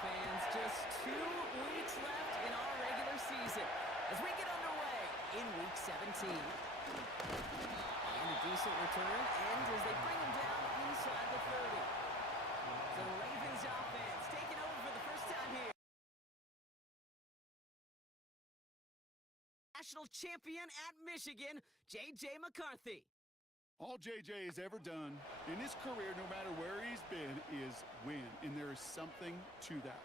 Fans, just 2 weeks left in our regular season as we get underway in Week 17. And a decent return ends as they bring him down inside the 30. So the Ravens offense taking over for the first time here. National champion at Michigan, J.J. McCarthy. All JJ has ever done in his career, no matter where he's been, is win. And there is something to that.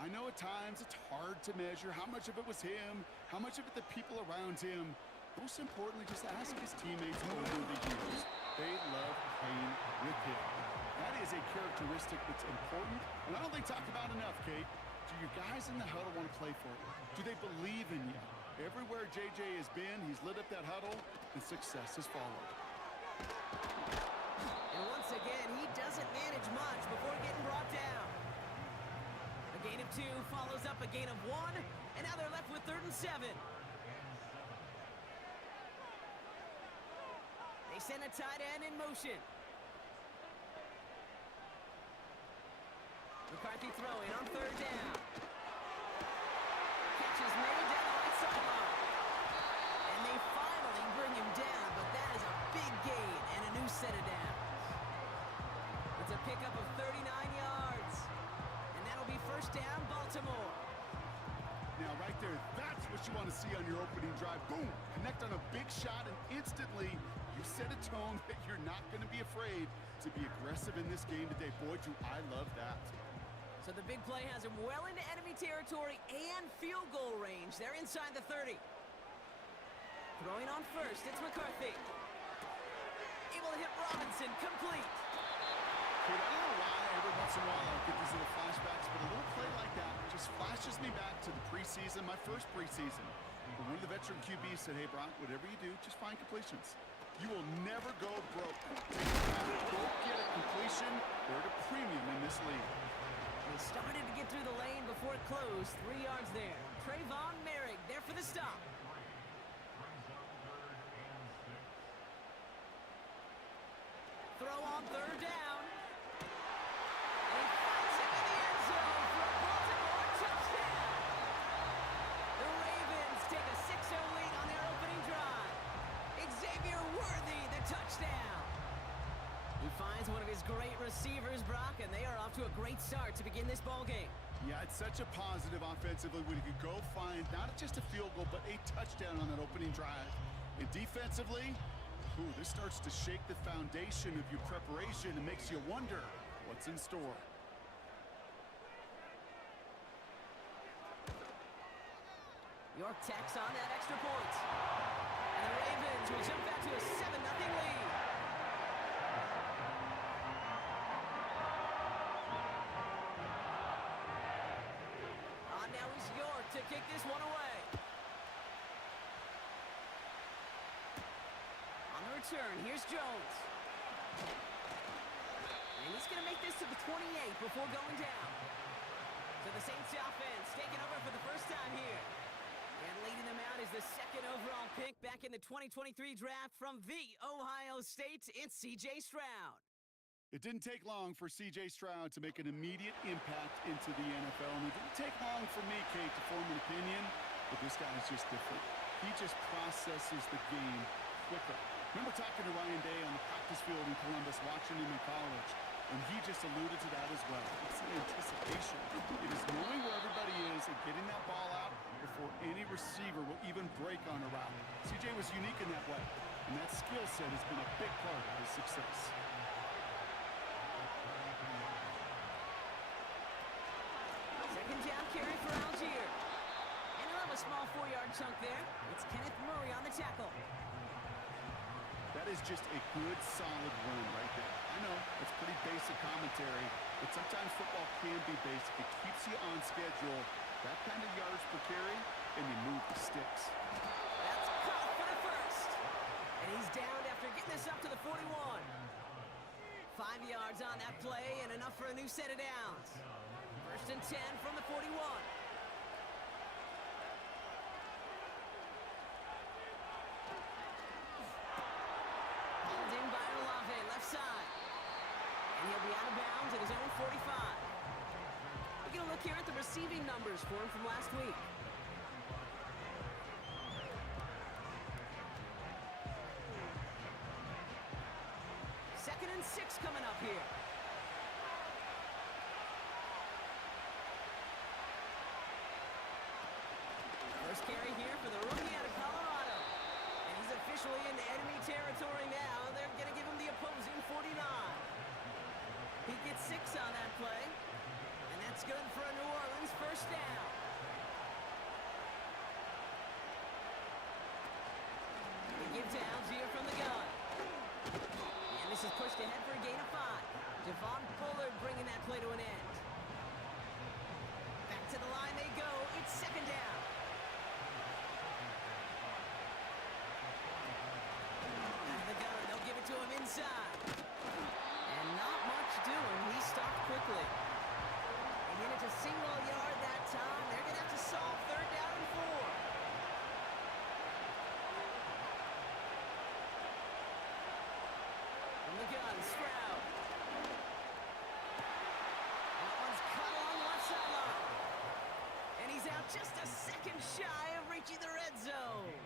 I know at times it's hard to measure how much of it was him, how much of it the people around him. Most importantly, just ask his teammates over the years. They love playing with him. That is a characteristic that's important, and I don't think talked about enough, Kate. Do your guys in the huddle want to play for you? Do they believe in you? Everywhere JJ has been, he's lit up that huddle, and success has followed. And once again, he doesn't manage much before getting brought down. A gain of 2 follows up a gain of 1, and now they're left with 3rd and 7. They send a tight end in motion. McCarthy throwing on 3rd down. Catch is made down the right sideline. And they finally bring him down, but that is a big gain and a new set of downs. It's a pickup of 39 yards. And that'll be 1st down, Baltimore. Now, right there, that's what you want to see on your opening drive. Boom! Connect on a big shot, and instantly you set a tone that you're not going to be afraid to be aggressive in this game today. Boy, do I love that. So the big play has him well into enemy territory and field goal range. They're inside the 30. Throwing on 1st, it's McCarthy. Able to hit Robinson, complete. Kid, I don't know why every once in a while I get these little flashbacks, but a little play like that just flashes me back to the preseason, my first preseason. When one of the veteran QBs said, hey, Brock, whatever you do, just find completions. You will never go broke. Go get a completion. They're at a premium in this league. They started to get through the lane before it closed. 3 yards there. Trayvon Merrick there for the stop. Throw on 3rd down. And he finds him in the end zone for a Baltimore touchdown. The Ravens take a 6-0 lead on their opening drive. Xavier Worthy, the touchdown. He finds one of his great receivers, Brock, and they are off to a great start to begin this ball game. Yeah, it's such a positive offensively when you can go find not just a field goal, but a touchdown on that opening drive. And defensively, ooh, this starts to shake the foundation of your preparation and makes you wonder what's in store. York tacks on that extra point. And the Ravens will jump back to a 7-0 lead. On now is York to kick this one away. On the return, here's Jones. And he's going to make this to the 28 before going down. So the Saints offense taking over for the first time here. And leading them out is the second overall pick back in the 2023 draft from the Ohio State. It's C.J. Stroud. It didn't take long for C.J. Stroud to make an immediate impact into the NFL. And it didn't take long for me, Kate, to form an opinion, but this guy's just different. He just processes the game quicker. Remember talking to Ryan Day on the practice field in Columbus, watching him in college, and he just alluded to that as well. It's the anticipation. It is knowing where everybody is and getting that ball out before any receiver will even break on a route. C.J. was unique in that way, and that skill set has been a big part of his success. Second down carry for Algier. And he'll have a small 4-yard chunk there. It's Kenneth Murray on the tackle. That is just a good, solid run right there. I know, it's pretty basic commentary, but sometimes football can be basic. It keeps you on schedule, that kind of yards per carry, and you move the sticks. That's caught for the first. And he's downed after getting this up to the 41. 5 yards on that play and enough for a new set of downs. First and 10 from the 41. Hauled in by Olave, left side. And he'll be out of bounds at his own 45. We're going to look here at the receiving numbers for him from last week. Second and 6 coming up here. First carry here for the rookie out of Colorado. And he's officially in enemy territory now. They're going to give him the opposing 49. He gets 6 on that play. And that's good for a New Orleans first down. They give to Algier from the gun. And this is pushed ahead for a gain of 5. Javon Bullard bringing that play to an end. Back to the line they go. It's second down. They'll give it to him inside. And not much doing. He stopped quickly. They get it to single yard that time. They're going to have to solve third down and 4. From the gun, Stroud. That one's cut along the left sideline. And he's out just a second shy of reaching the red zone.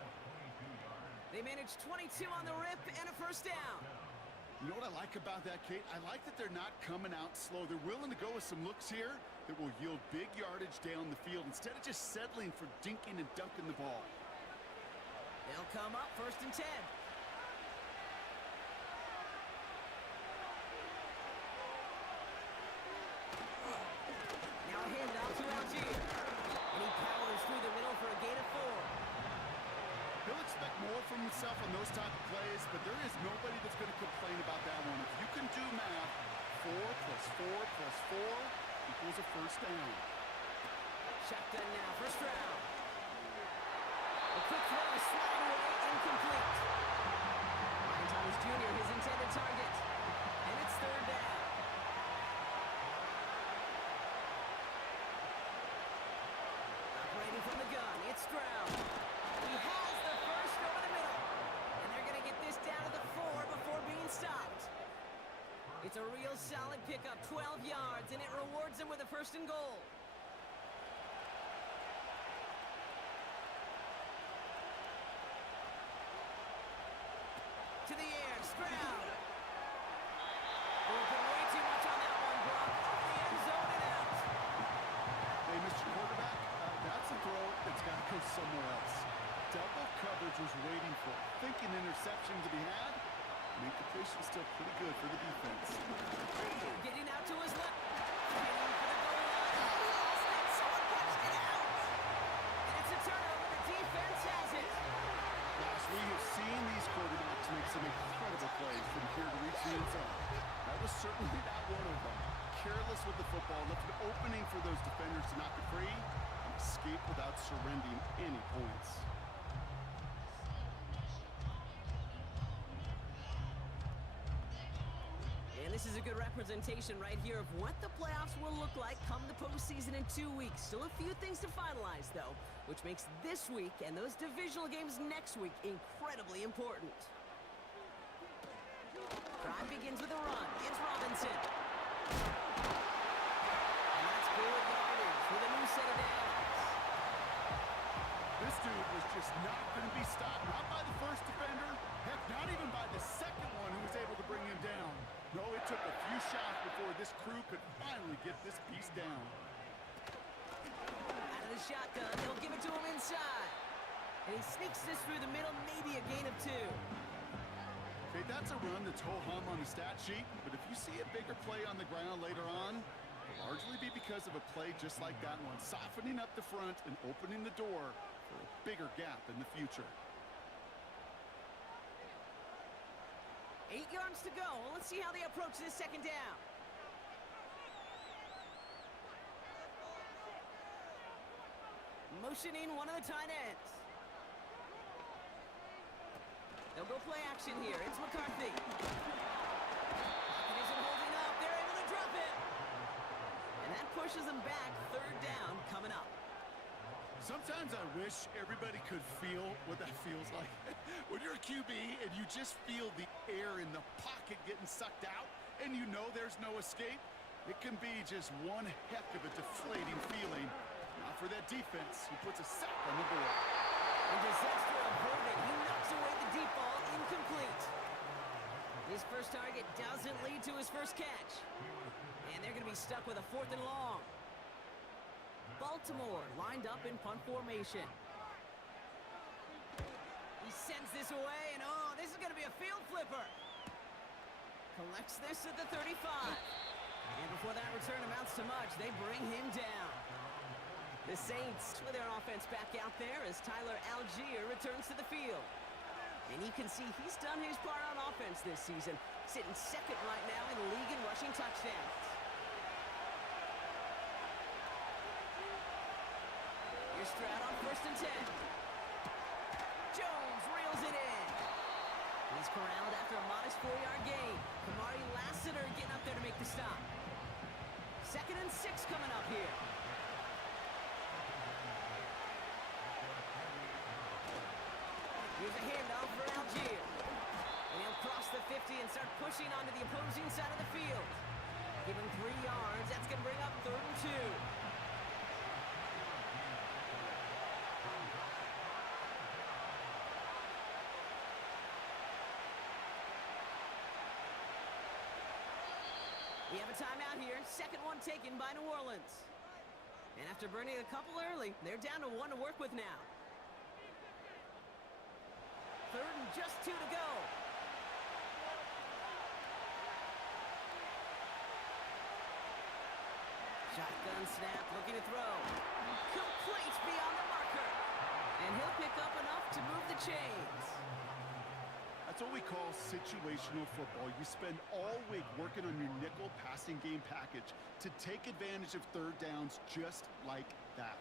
They managed 22 on the rip and a first down. You know what I like about that, Kate? I like that they're not coming out slow. They're willing to go with some looks here that will yield big yardage down the field instead of just settling for dinking and dunking the ball. They'll come up first and 10. Now a handoff to Algier. And he powers through the middle for a gain of 4. He'll expect more from himself on those type of plays, but there is nobody that's going to complain about that one. If you can do math, 4 plus 4 plus 4 equals a first down. Shotgun now, first round. A quick throw is swatted away, incomplete. Ryan Thomas Jr., his intended target. And it's third down. Operating from the gun, it's Stroud. He has the first over the middle. And they're going to get this down to the 4 before being stopped. It's a real solid pickup, 12 yards, and it rewards them with a first and goal. To the air, Stroud. We'll put way too much on that one, Brock. Over the end zone and out. Hey, Mr. Quarterback, that's a throw that's got to go somewhere else. Double coverage was waiting for it. Thinking interception to be had. The incompletion still pretty good for the defense. Getting out to his left. Fighting for the goal line. He lost it. Someone punched it out. And it's a turnover. The defense has it. Gosh, we have seen these quarterbacks make some incredible plays from here to reach the end zone. That was certainly not one of them. Careless with the football, left an opening for those defenders to knock it free and escape without surrendering any points. And And this is a good representation right here of what the playoffs will look like come the postseason in 2 weeks. Still a few things to finalize, though, which makes this week and those divisional games next week incredibly important. Drive begins with a run. It's Robinson. And that's good yardage with a new set of downs. This dude was just not going to be stopped, not by the first defender, heck, not even by the second one who was able to bring him down. No, it took a few shots before this crew could finally get this piece down. Out of the shotgun, he'll give it to him inside. And he sneaks this through the middle, maybe a gain of 2. Okay, that's a run that's ho-hum on the stat sheet, but if you see a bigger play on the ground later on, it'll largely be because of a play just like that one, softening up the front and opening the door for a bigger gap in the future. 8 yards to go. Let's see how they approach this second down. Motioning one of the tight ends. They'll go play action here. It's McCarthy. Pocket isn't holding up. They're able to drop it. And that pushes them back. Third down coming up. Sometimes I wish everybody could feel what that feels like. When you're a QB and you just feel the air in the pocket getting sucked out and you know there's no escape, it can be just one heck of a deflating feeling. Not for that defense who puts a sack on the board. A disaster averted. He knocks away the deep ball, incomplete. His first target doesn't lead to his first catch. And they're going to be stuck with a 4th and long. Baltimore lined up in punt formation. He sends this away, and oh, this is going to be a field flipper. Collects this at the 35. And before that return amounts to much, they bring him down. The Saints with their offense back out there as Tyler Algier returns to the field. And you can see he's done his part on offense this season, sitting second right now in the league in rushing touchdowns. Here's Stroud on 1st and 10. Jones reels it in. He's corralled after a modest 4-yard gain. Kamari Lassiter getting up there to make the stop. 2nd and 6 coming up here. Here's a handoff for Algier. And he'll cross the 50 and start pushing onto the opposing side of the field. Give him 3 yards. That's going to bring up 3rd and 2. We have a timeout here. Second one taken by New Orleans. And after burning a couple early, they're down to 1 to work with now. 3rd and just 2 to go. Shotgun snap, looking to throw. Complete beyond the marker. And he'll pick up enough to move the chains. That's what we call situational football. You spend all week working on your nickel passing game package to take advantage of 3rd downs just like that.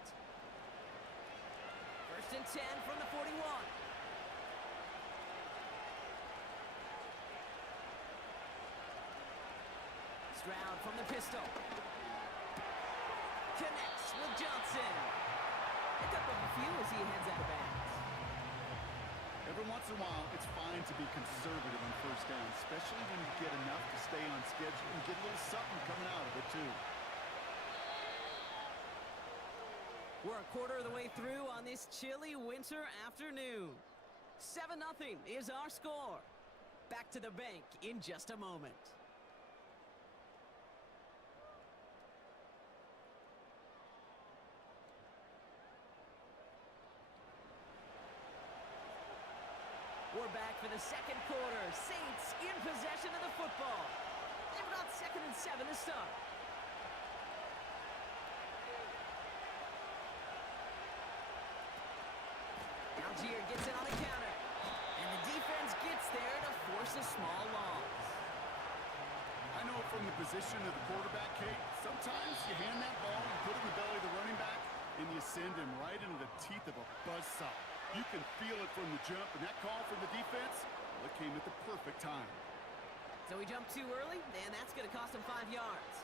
1st and 10 from the 41. Stroud from the pistol. Connects with Johnson. Pick up a few as he heads out of bounds. Every once in a while, it's fine to be conservative on 1st down, especially when you get enough to stay on schedule and get a little something coming out of it, too. We're a quarter of the way through on this chilly winter afternoon. 7-0 is our score. Back to the bank in just a moment. We're back for the second quarter. Saints in possession of the football. They've got 2nd and 7 to start. Algier gets it on the counter. And the defense gets there to force a small loss. I know from the position of the quarterback, Kate, sometimes you hand that ball and put it in the belly of the running back, and you send him right into the teeth of a buzzsaw. You can feel it from the jump, and that call from the defense, well, it came at the perfect time. So he jumped too early, and that's going to cost him 5 yards.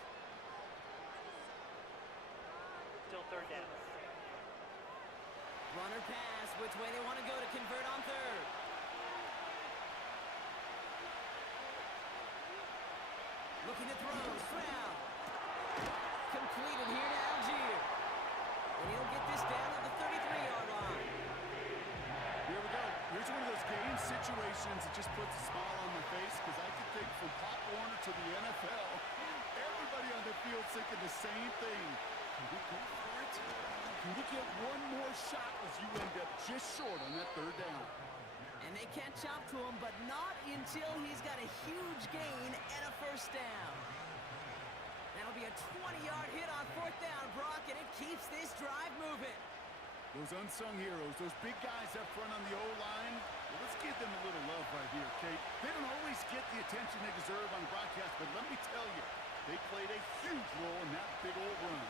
Still third down. Runner pass, which way they want to go to convert on third. Looking to throw, Stroud. Completed here to Algier. And he'll get this down at the 33-yard line. Here we go. Here's one of those game situations that just puts a smile on my face because I can think from Pop Warner to the NFL, everybody on the field thinking the same thing. Can we go for it? Can we get one more shot as you end up just short on that third down? And they catch up to him, but not until he's got a huge gain and a first down. That'll be a 20-yard hit on fourth down, Brock, and it keeps this drive moving. Those unsung heroes, those big guys up front on the O-line, well, let's give them a little love right here, Kate. They don't always get the attention they deserve on broadcast, but let me tell you, they played a huge role in that big old run.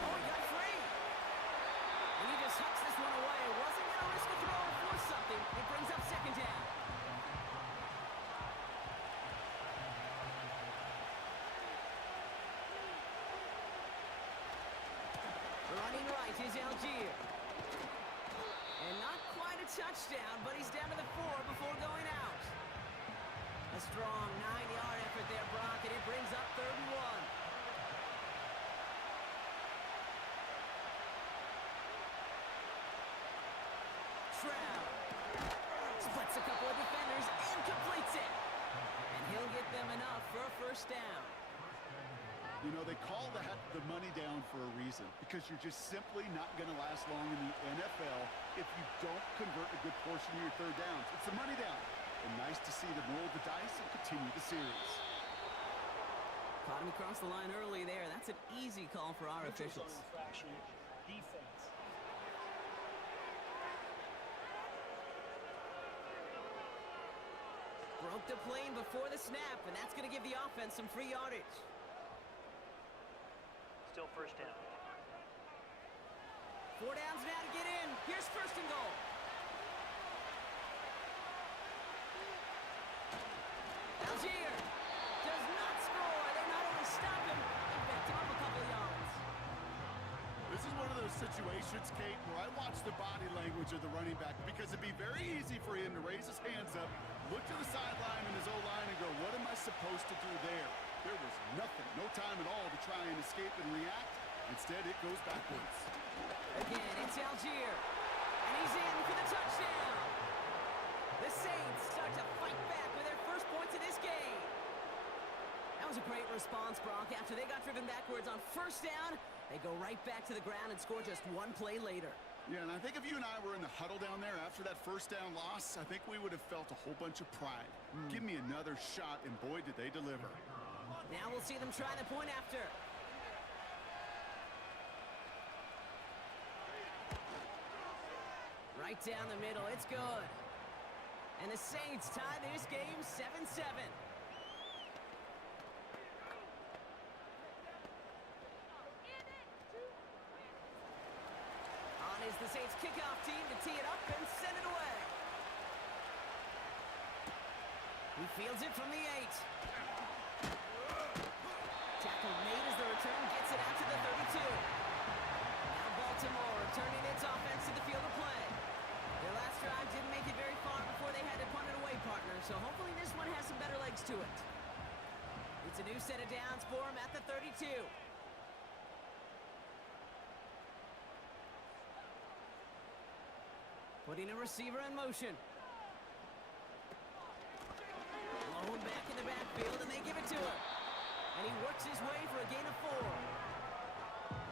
Oh, he got free. And he just hucks this one away. Wasn't going to risk a throw or force something. It brings up second down. Running right is Algier. And not quite a touchdown, but he's down to the 4 before going out. A strong 9-yard effort there, Brock, and it brings up 3rd and 1. Stroud splits a couple of defenders and completes it. And he'll get them enough for a first down. You know, they call that the money down for a reason because you're just simply not going to last long in the NFL if you don't convert a good portion of your third downs. It's the money down. And nice to see them roll the dice and continue the series. Caught him across the line early there. That's an easy call for our officials. Infraction, defense. Broke the plane before the snap, and that's going to give the offense some free yardage. Still first down. 4 downs now to get in. Here's first and goal. Algier does not score. They not only stop him, they picked him up a couple of yards. This is one of those situations, Kate, where I watch the body language of the running back because it'd be very easy for him to raise his hands up, look to the sideline and his O-line and go, what am I supposed to do there? There was nothing, no time at all to try and escape and react. Instead, it goes backwards. Again, it's Algier. And he's in for the touchdown. The Saints start to fight back with their first points of this game. That was a great response, Brock. After they got driven backwards on first down, they go right back to the ground and score just one play later. Yeah, and I think if you and I were in the huddle down there after that first down loss, I think we would have felt a whole bunch of pride. Give me another shot, and boy, did they deliver. Now we'll see them try the point after. Right down the middle, it's good. And the Saints tie this game 7-7. On is the Saints kickoff team to tee it up and send it away. He fields it from the 8. Tackle made as the return gets it out to the 32. Now Baltimore turning its offense to the field of play. Their last drive didn't make it very far before they had to punt it away, partner, so hopefully this one has some better legs to it. It's a new set of downs for him at the 32. Putting a receiver in motion. Blown back in the backfield, and they give it to him. And he works his way for a gain of 4.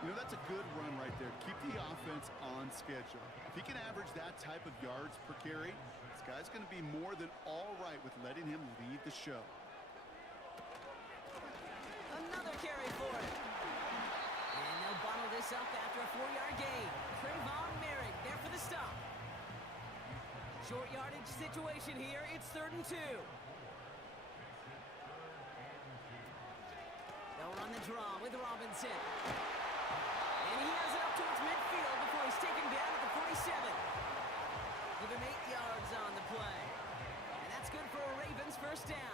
You know, that's a good run right there to keep the offense on schedule. If he can average that type of yards per carry, this guy's going to be more than all right with letting him lead the show. Another carry for him. And they'll bottle this up after a 4-yard gain. Trayvon Merrick there for the stop. Short yardage situation here. It's 3rd and 2. They'll run the draw with Robinson. And he has it up towards midfield before he's taken down at the 47. Give him 8 yards on the play. And that's good for a Ravens first down.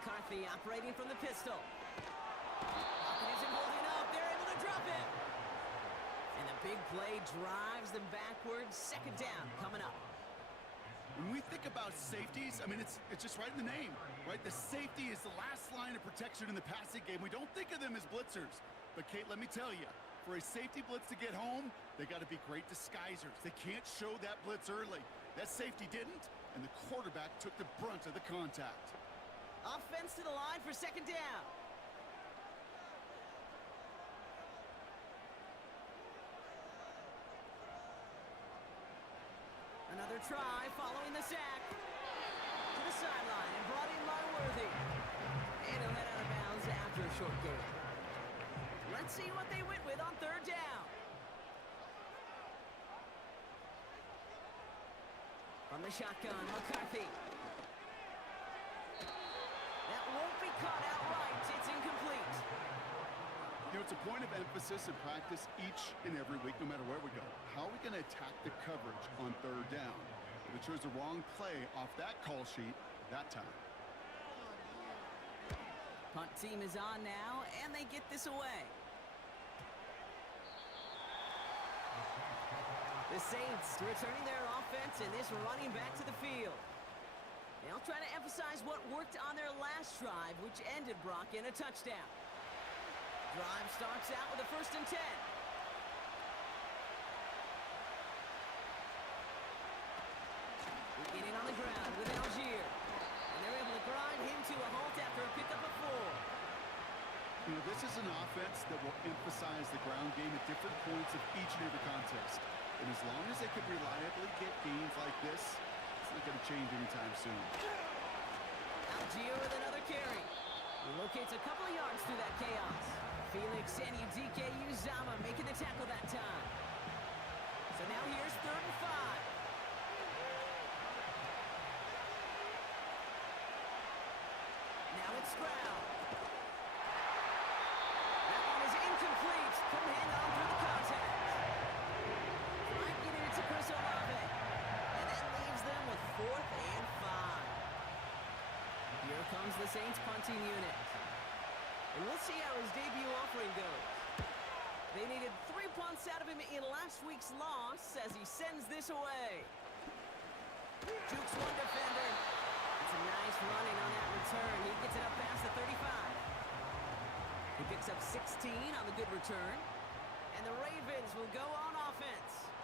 McCarthy operating from the pistol. Pocket isn't holding up. They're able to drop it. And the big play drives them backwards. Second down coming up. When we think about safeties, I mean, it's just right in the name, right? The safety is the last line of protection in the passing game. We don't think of them as blitzers. But, Kate, let me tell you, for a safety blitz to get home, they got to be great disguisers. They can't show that blitz early. That safety didn't, and the quarterback took the brunt of the contact. Offense to the line for second down. Another try following the sack. To the sideline and brought in by Worthy. And he'll head out of bounds after a short gain. Let's see what they went with on third down. From the shotgun, McCarthy. That won't be caught outright. It's incomplete. You know, it's a point of emphasis in practice each and every week, no matter where we go. How are we going to attack the coverage on third down? If it shows the wrong play off that call sheet that time. Punt team is on now, and they get this away. The Saints returning their offense, and this running back to the field. They'll try to emphasize what worked on their last drive, which ended Brock in a touchdown. Drive starts out with a 1st and 10. Beginning on the ground with Algier. And they're able to grind him to a halt after a pickup of 4. You know, this is an offense that will emphasize the ground game at different points of each and every contest. And as long as they can reliably get gains like this, it's not going to change anytime soon. Algier with another carry. He locates a couple of yards through that chaos. Felix and Udike Uzama making the tackle that time. So now here's 3rd and 5. Now it's Stroud. That one is incomplete. Couldn't hang on through the contact. Trying to get it to Chris Olave. And that leaves them with 4th and 5. Here comes the Saints punting unit. And we'll see how his debut offering goes. They needed 3 punts out of him in last week's loss as he sends this away. Jukes one defender. It's a nice running on that return. He gets it up past the 35. He picks up 16 on the good return. And the Ravens will go on offense.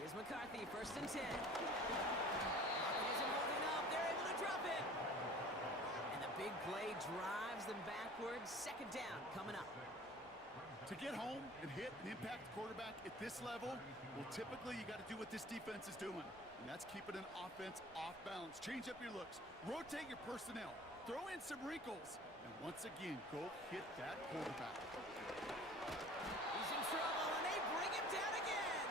Here's McCarthy, 1st and 10. Drop it. And the big play drives them backwards. Second down coming up. To get home and hit and impact the quarterback at this level, well, typically you got to do what this defense is doing. And that's keeping an offense off balance. Change up your looks. Rotate your personnel. Throw in some wrinkles. And once again, go hit that quarterback. He's in trouble, and they bring him down again.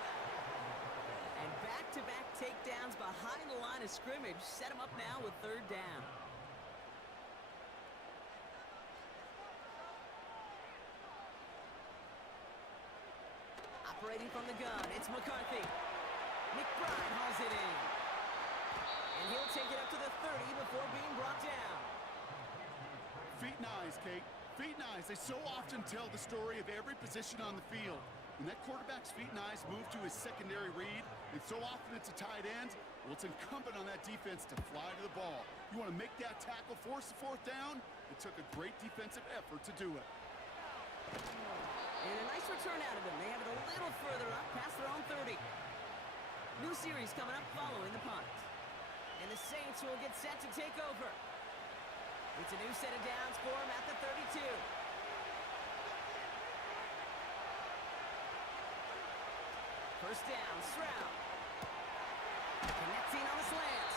And back-to-back takedowns behind the line of scrimmage set him up now with 3rd down. Operating from the gun, it's McCarthy. McBride hauls it in. And he'll take it up to the 30 before being brought down. Feet and eyes, Kate. Feet and eyes. They so often tell the story of every position on the field. When that quarterback's feet and eyes move to his secondary read, and so often it's a tight end, well, it's incumbent on that defense to fly to the ball. You want to make that tackle, force the 4th down? It took a great defensive effort to do it. And a nice return out of him. They have it a little further up, past their own 30. New series coming up following the punt. And the Saints will get set to take over. It's a new set of downs for him at the 32. First down, Stroud. Connecting on the slant.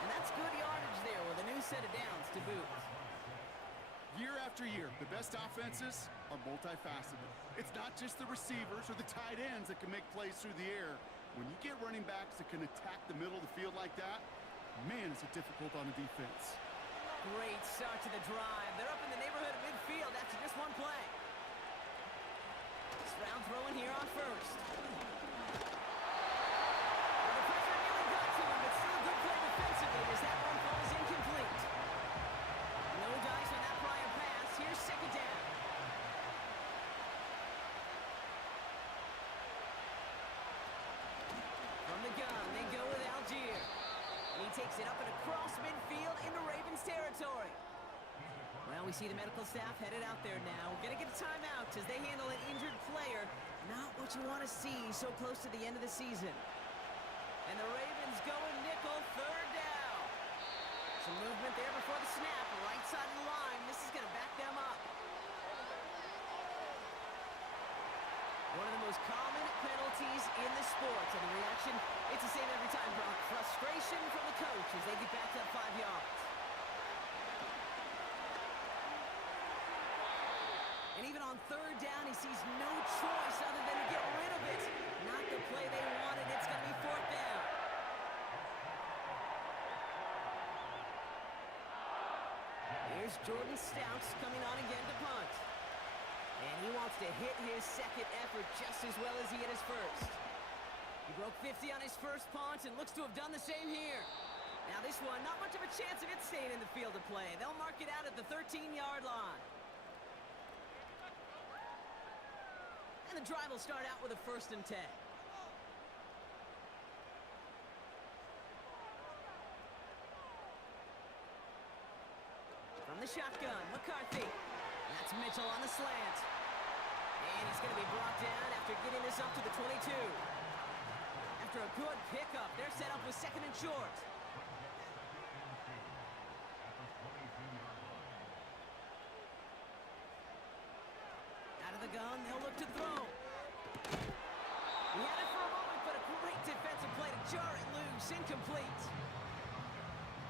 And that's good yardage there with a new set of downs to boot. Year after year, the best offenses are multifaceted. It's not just the receivers or the tight ends that can make plays through the air. When you get running backs that can attack the middle of the field like that, man, is it difficult on the defense. Great start to the drive. They're up in the neighborhood of midfield after just one play. Stroud throwing here on 1st. The takes it up and across midfield into Ravens territory. Well, we see the medical staff headed out there now. We're going to get a timeout as they handle an injured player. Not what you want to see so close to the end of the season. And the Ravens going nickel, third down. Some movement there before the snap. Right side of the line. This is going to back them up. One of the most common penalties in the sport. And the reaction, it's the same every time, Brock. Frustration from the coach as they get backed up 5 yards. And even on third down, he sees no choice other than to get rid of it. Not the play they wanted. It's going to be fourth down. Here's Jordan Stouts coming on again to punt. And he wants to hit his second effort just as well as he hit his first. He broke 50 on his first punt and looks to have done the same here. Now this one, not much of a chance of it staying in the field of play. They'll mark it out at the 13-yard line. And the drive will start out with a 1st and 10. From the shotgun, McCarthy. That's Mitchell on the slant. And he's going to be brought down after getting this up to the 22. After a good pickup, they're set up with 2nd and short. Out of the gun, they'll look to throw. He had it for a moment, but a great defensive play to jar it loose. Incomplete.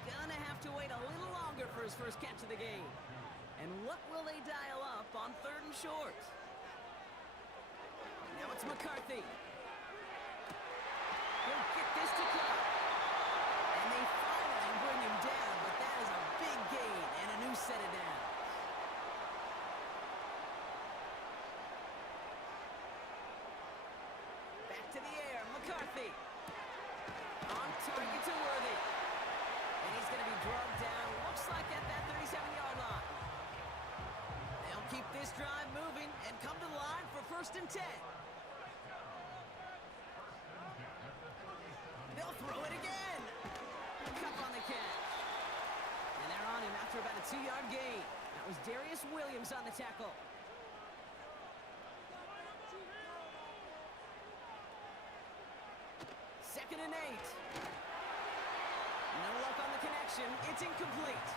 Gonna have to wait a little longer for his first catch of the game. And what will they dial up on 3rd and short? Now it's McCarthy. He'll get this to come. And they finally bring him down, but that is a big gain and a new set of downs. Back to the air, McCarthy. On target to Worthy. And he's going to be drugged down, looks like at that 37-yard line. They'll keep this drive moving and come to the line for 1st and 10. They'll throw it again. Cup on the catch. And they're on him after about a 2-yard gain. That was Darius Williams on the tackle. Second and 8. No luck on the connection. It's incomplete.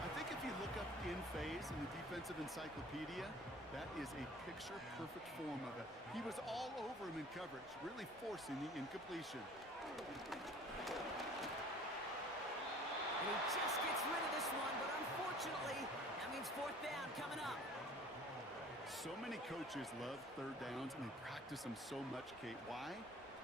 I think if you look up in phase in the defensive encyclopedia, that is a picture-perfect form of it. He was all over him in coverage, really forcing the incompletion. And he just gets rid of this one, but unfortunately, that means 4th down coming up. So many coaches love 3rd downs, and they practice them so much, Kate. Why?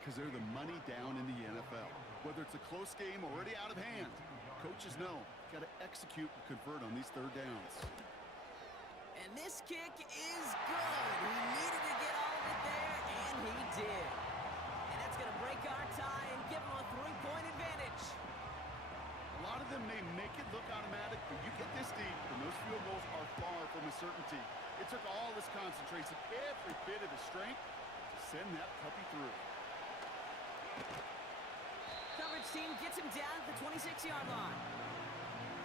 Because they're the money down in the NFL. Whether it's a close game already out of hand, coaches know, got to execute and convert on these 3rd downs. And this kick is good. He needed to get all of it there, and he did. And that's going to break our tie and give him a 3-point advantage. A lot of them may make it look automatic, but you get this deep, and those field goals are far from a certainty. It took all his concentration, every bit of his strength, to send that puppy through. Coverage team gets him down at the 26-yard line.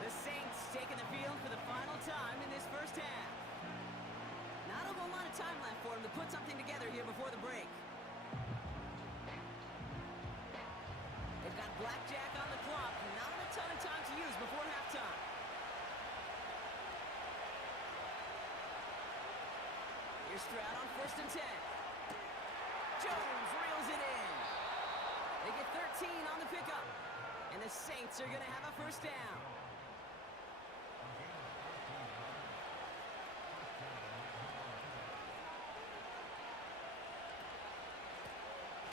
The Saints taking the field for the final time in this first half. Not a whole lot of time left for him to put something together here before the break. They've got blackjack on the clock. Not a ton of time to use before halftime. Here's Stroud on 1st and 10. Jones reels it in. They get 13 on the pickup. And the Saints are going to have a 1st down.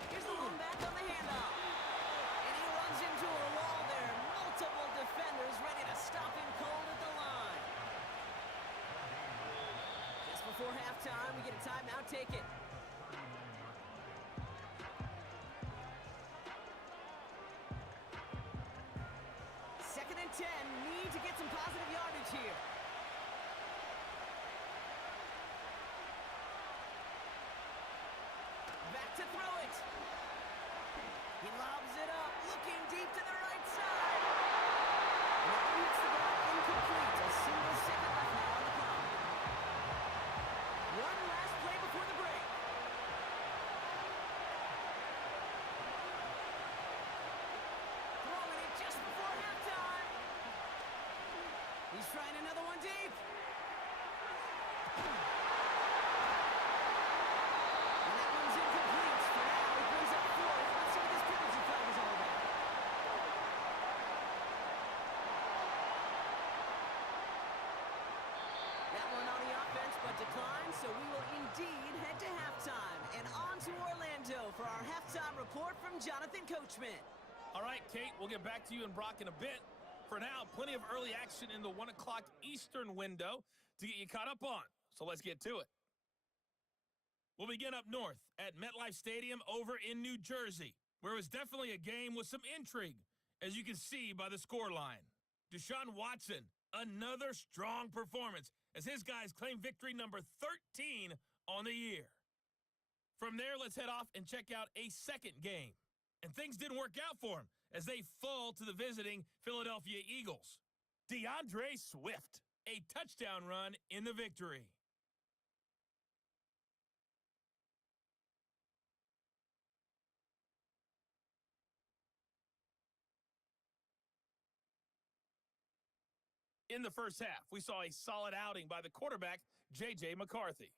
Here's the one back on the handoff. And he runs into a wall there. Multiple defenders ready to stop him cold at the line. Just before halftime, we get a timeout taken. Second and 10, need to get some positive yardage here. Back to throw it. He lobs it up, looking deep to the right another one deep. And that one's incomplete. For now, he brings up fourth. Let's see what this penalty flag is all about. That one on the offense, but declined, so we will indeed head to halftime. And on to Orlando for our halftime report from Jonathan Coachman. All right, Kate, we'll get back to you and Brock in a bit. For now, plenty of early action in the 1 o'clock Eastern window to get you caught up on. So let's get to it. We'll begin up north at MetLife Stadium over in New Jersey, where it was definitely a game with some intrigue, as you can see by the scoreline. Deshaun Watson, another strong performance, as his guys claim victory number 13 on the year. From there, let's head off and check out a second game. And things didn't work out for him as they fall to the visiting Philadelphia Eagles. DeAndre Swift, a touchdown run in the victory. In the first half, we saw a solid outing by the quarterback, J.J. McCarthy.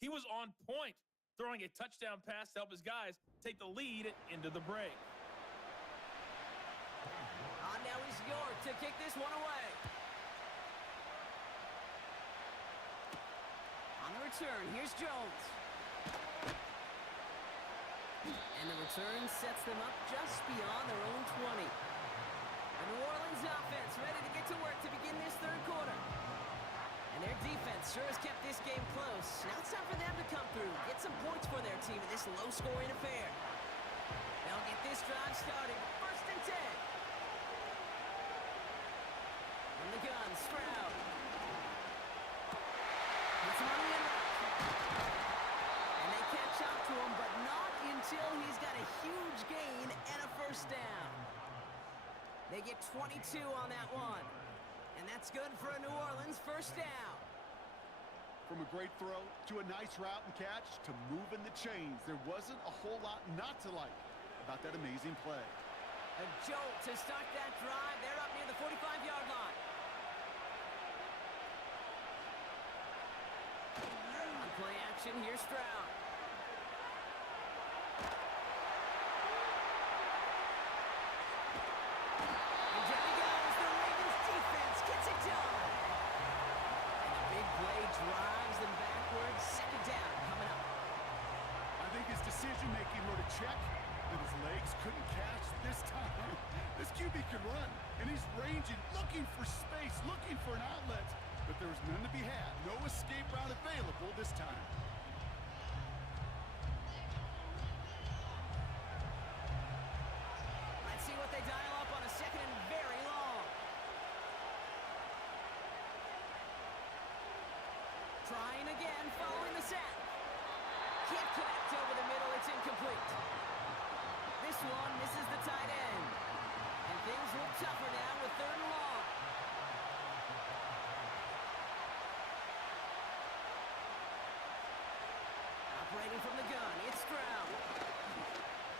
He was on point, throwing a touchdown pass to help his guys take the lead into the break. Now is York to kick this one away. On the return, here's Jones. And the return sets them up just beyond their own 20. The New Orleans offense ready to get to work to begin this third quarter. And their defense sure has kept this game close. Now it's time for them to come through, get some points for their team in this low-scoring affair. They'll get this drive started. First and 10. From the gun, Stroud. Puts him on the end. And they catch up to him, but not until he's got a huge gain and a first down. They get 22 on that one. And that's good for a New Orleans first down. From a great throw to a nice route and catch to moving the chains, there wasn't a whole lot not to like about that amazing play. A jolt to start that drive. They're up near the 45-yard line. On play action, here's Stroud. And down he goes. The Ravens defense gets it done. And the big play drives them backwards. Second down coming up. I think his decision-making wrote a check that his legs couldn't catch this time. This QB can run, and he's ranging, looking for space, looking for an outlet. But there was none to be had. No escape route available this time. Let's see what they dial up on a second and very long. Trying again, following the sack. Can't connect over the middle, it's incomplete. This one misses the tight end. And things look tougher now with third and long. Operating from the gun, it's Stroud.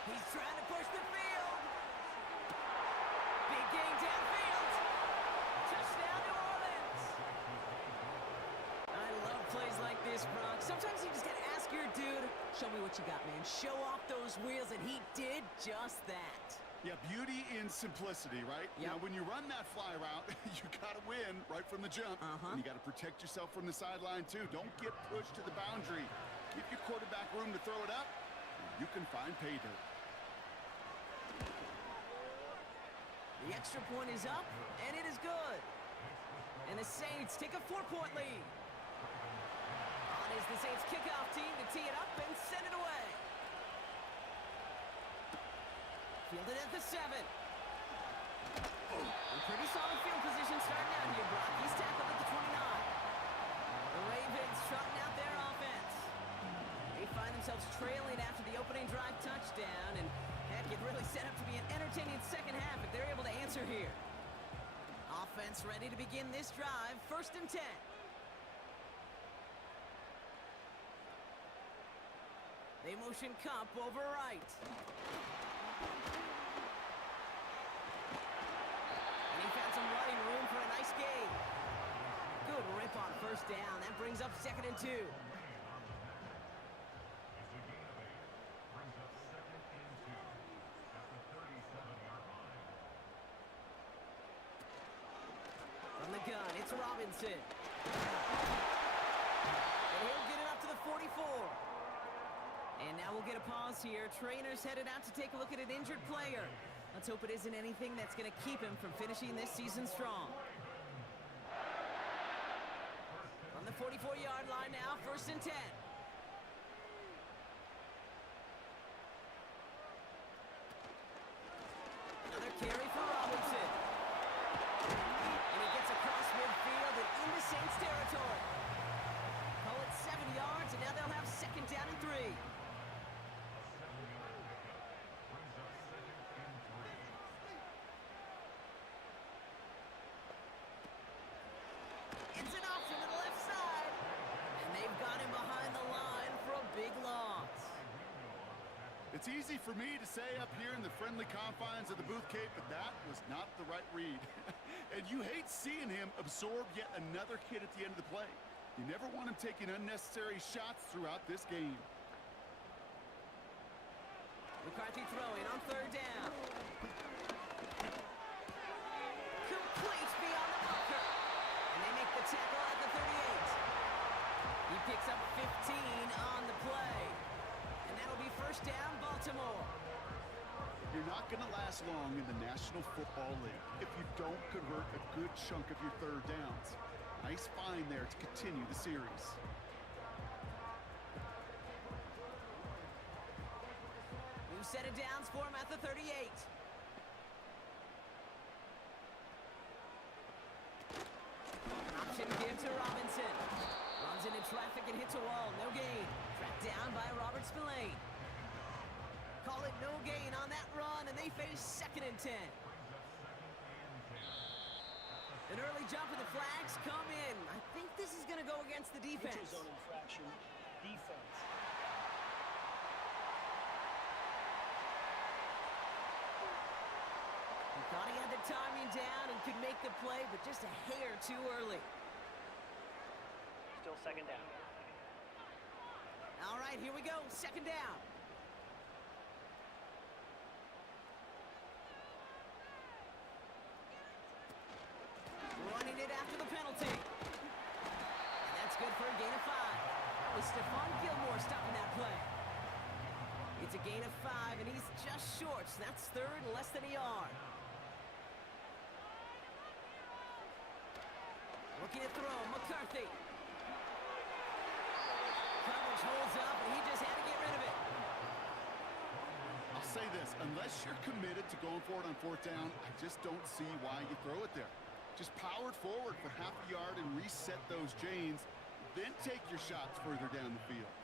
He's trying to push the field. Big gain downfield. Touchdown, New Orleans. I love plays like this, Brock. Sometimes you just gotta ask your dude, show me what you got, man. Show off those wheels, and he did just that. Yeah, beauty in simplicity, right? Yep. Now, when you run that fly route, you got to win right from the jump. And you got to protect yourself from the sideline, too. Don't get pushed to the boundary. Give your quarterback room to throw it up, and you can find pay dirt. The extra point is up, and it is good. And the Saints take a 4-point lead. On is the Saints kickoff team to tee it up and send it away. Fielded at the 7. In pretty solid field position starting out here, Brock. He's tackled at the 29. The Ravens trotting out their offense. They find themselves trailing after the opening drive touchdown, and heck, it really set up to be an entertaining second half if they're able to answer here. Offense ready to begin this drive. First and 10. They motion Cup over right. And he found some running room for a nice gain. Good rip on first down. That brings up 2nd and 2. From the gun, it's Robinson. And he'll get it up to the 44. And now we'll get a pause here. Trainer's headed out to take a look at an injured player. Let's hope it isn't anything that's going to keep him from finishing this season strong. From the 44-yard line now, 1st and 10. Another carry for Robinson. And he gets across midfield and into Saints territory. Call it 7 yards, and now they'll have 2nd down and 3. It's an option to the left side. And they've got him behind the line for a big loss. It's easy for me to say up here in the friendly confines of the Booth Cape, but that was not the right read. And you hate seeing him absorb yet another hit at the end of the play. You never want him taking unnecessary shots throughout this game. McCarthy throwing on 3rd down. Complete beyond the marker. And they make the tackle at the 38. He picks up 15 on the play. And that'll be 1st down, Baltimore. You're not going to last long in the National Football League if you don't convert a good chunk of your 3rd downs. Nice find there to continue the series. New set of downs for him at the 38. Option give to Robinson. Runs into traffic and hits a wall. No gain. Tracked down by Robert Spillane. Call it no gain on that run, and they face 2nd and 10. An early jump and the flags come in. I think this is going to go against the defense. Neutral zone infraction. Defense. He thought he had the timing down and could make the play, but just a hair too early. Still 2nd down. All right, here we go. 2nd down. Running it after the penalty. And that's good for a gain of 5. That was Stephon Gilmore stopping that play. It's a gain of 5, and he's just short, so that's 3rd, less than a yard. Looking to throw, McCarthy. Coverage holds up, and he just had to get rid of it. I'll say this, unless you're committed to going for it on 4th down, I just don't see why you throw it there. Just power it forward for half a yard and reset those chains, then take your shots further down the field.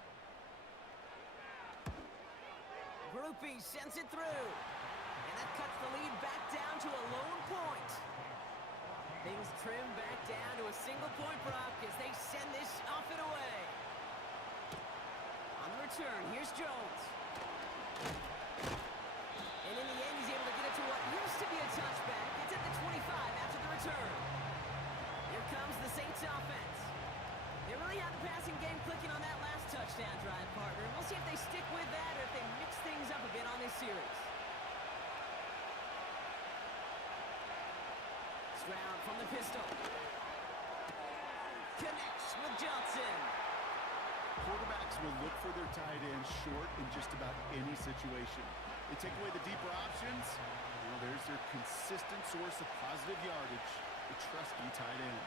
Groupie sends it through. And that cuts the lead back down to a lone point. Things trim back down to a single-point Brock as they send this off and away. On the return, here's Jones. And in the end, he's able to get it to what used to be a touchback. It's at the 25 after the return. Here comes the Saints offense. They really had the passing game clicking on that last touchdown drive, partner. We'll see if they stick with that or if they mix things up a bit on this series. Stroud from the pistol. Connects with Johnson. Quarterbacks will look for their tight end short in just about any situation. They take away the deeper options. Well, there's their consistent source of positive yardage, the trusty tight end.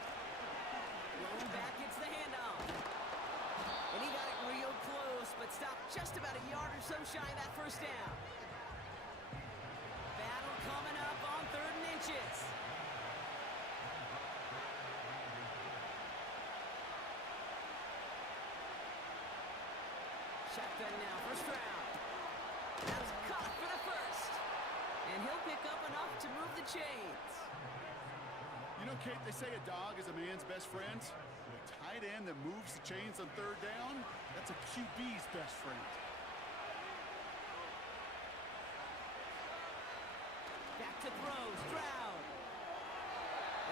Rolling back, gets the handoff. And he got it real close, but stopped just about a yard or so shy of that 1st down. Battle coming up on 3rd and inches. Shotgun now for Stroud. That's caught for the 1st. And he'll pick up enough to move the chains. You know, Kate, they say a dog is a man's best friend. A tight end that moves the chains on 3rd down, that's a QB's best friend. Back to throw, Stroud.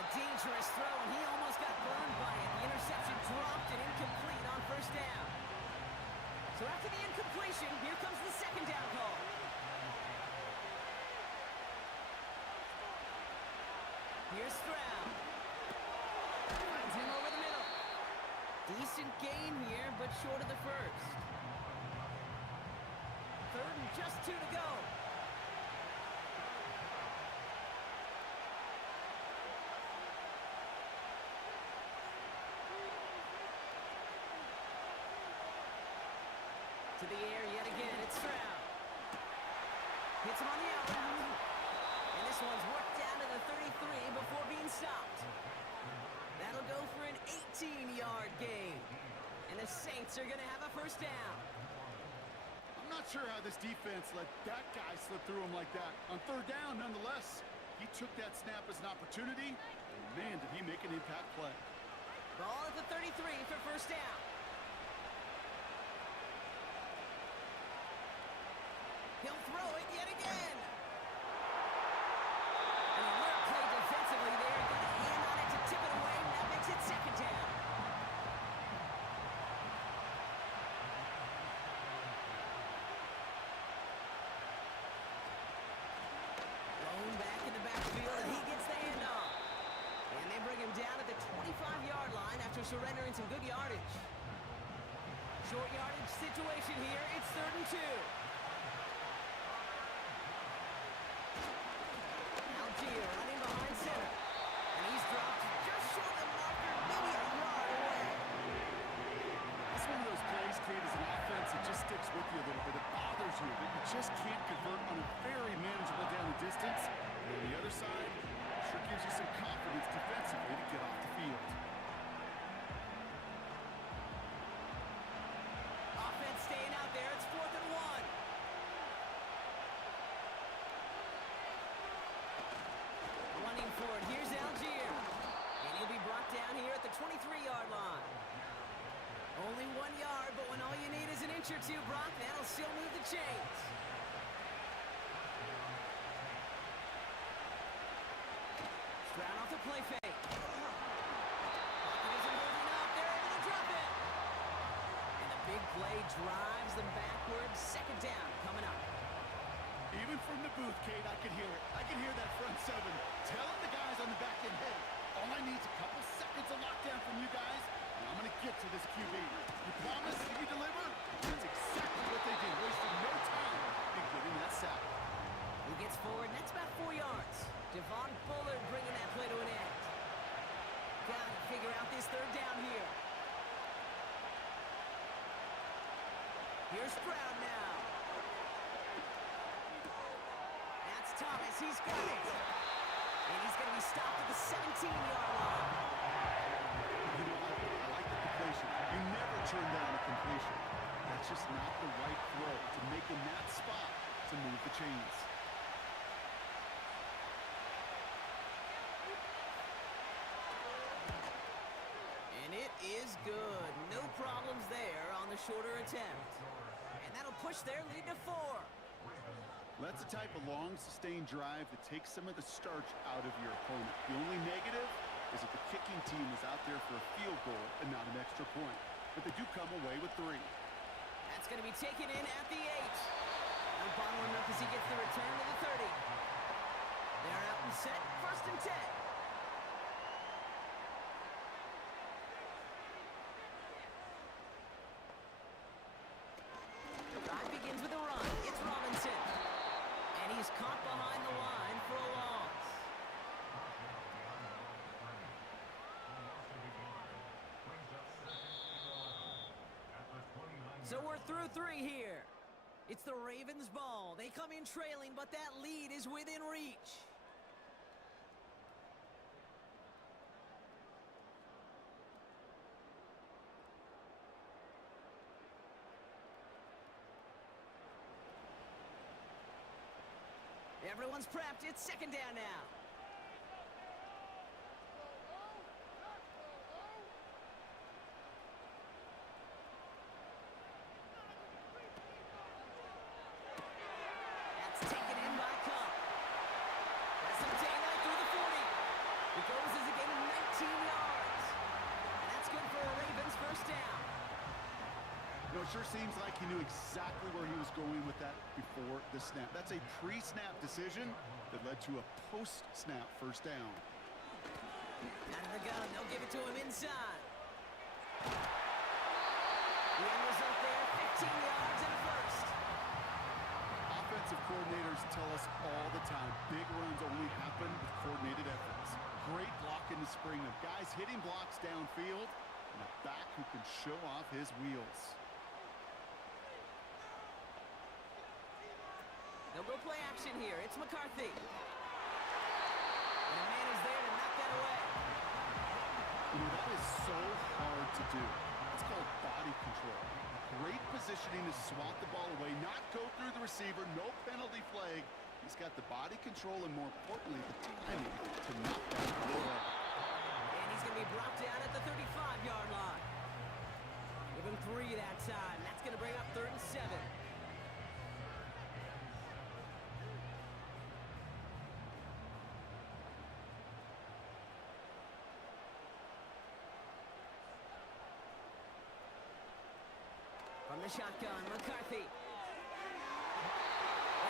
A dangerous throw, and he almost got burned by it. The interception dropped and incomplete on first down. So after the incompletion, here comes the second down call. Here's Stroud. Finds him over the middle. Decent gain here, but short of the first. Third and just 2 to go. To the air yet again, it's Stroud. Hits him on the out route. And this one's worked down to the 33 before being stopped. That'll go for an 18-yard gain. And the Saints are going to have a first down. I'm not sure how this defense let that guy slip through him like that. On third down, nonetheless, he took that snap as an opportunity, and man, did he make an impact play. Ball at the 33 for first down. He'll throw it yet again. And a work play defensively there. Got a hand on it to tip it away. That makes it second down. Thrown back in the backfield, and he gets the handoff. And they bring him down at the 25-yard line after surrendering some good yardage. Short yardage situation here. It's 3rd and 2. Running behind center. And he's dropped just short of the marker, maybe a yard away. That's one of those plays, Kate, as an offense, it just sticks with you a little bit. It bothers you that you just can't convert on a very manageable down and distance. And on the other side, sure gives you some confidence defensively to get off the field. Offense staying out there. It's 4th and 1. Running for it. Here's Algier. And he'll be brought down here at the 23-yard line. Only 1 yard, but when all you need is an inch or two, Brock, that'll still move the chains. Stroud off the play fake. Pocket isn't holding up. They're able to drop it. And the big play drives them backwards. Second down coming up. Even from the booth, Kate, I could hear it. I could hear that front seven telling the guys on the back end, hey, all I need is a couple seconds of lockdown from you guys, and I'm going to get to this QB. You promise, you deliver? That's exactly what they did, wasting no time in getting that sack. He gets forward, and that's about 4 yards. Devon Bullard bringing that play to an end. Got to figure out this third down here. Here's Stroud now. Thomas, he's got it. And he's going to be stopped at the 17-yard line. You know, I like the completion. You never turn down a completion. That's just not the right throw to make in that spot to move the chains. And it is good. No problems there on the shorter attempt. And that'll push their lead to 4. That's the type of long, sustained drive that takes some of the starch out of your opponent. The only negative is that the kicking team is out there for a field goal and not an extra point. But they do come away with 3. That's going to be taken in at the 8. No bottling up as he gets the return to the 30. They're out and set. 1st and 10. The drive begins with a run. It's Robinson. And he's caught behind the line for a loss. So we're through 3 here. It's the Ravens' ball. They come in trailing, but that lead is within reach. Everyone's prepped. It's second down now. That's taken in by Cup. That's some daylight through the 40. It goes as a gain of Sure seems like he knew exactly where he was going with that before the snap. That's a pre-snap decision that led to a post-snap first down. Out of the gun, they'll give it to him inside. The end result there, 15 yards and a first. Offensive coordinators tell us all the time, big runs only happen with coordinated efforts. Great block in the spring of guys hitting blocks downfield and a back who can show off his wheels. They'll go play action here. It's McCarthy. And a man is there to knock that away. You know, that is so hard to do. It's called body control. Great positioning to swat the ball away, not go through the receiver, no penalty flag. He's got the body control and, more importantly, the timing to knock that ball away. And he's going to be brought down at the 35-yard line. Give him 3 that time. That's going to bring up 3rd and 7. From the shotgun, McCarthy. And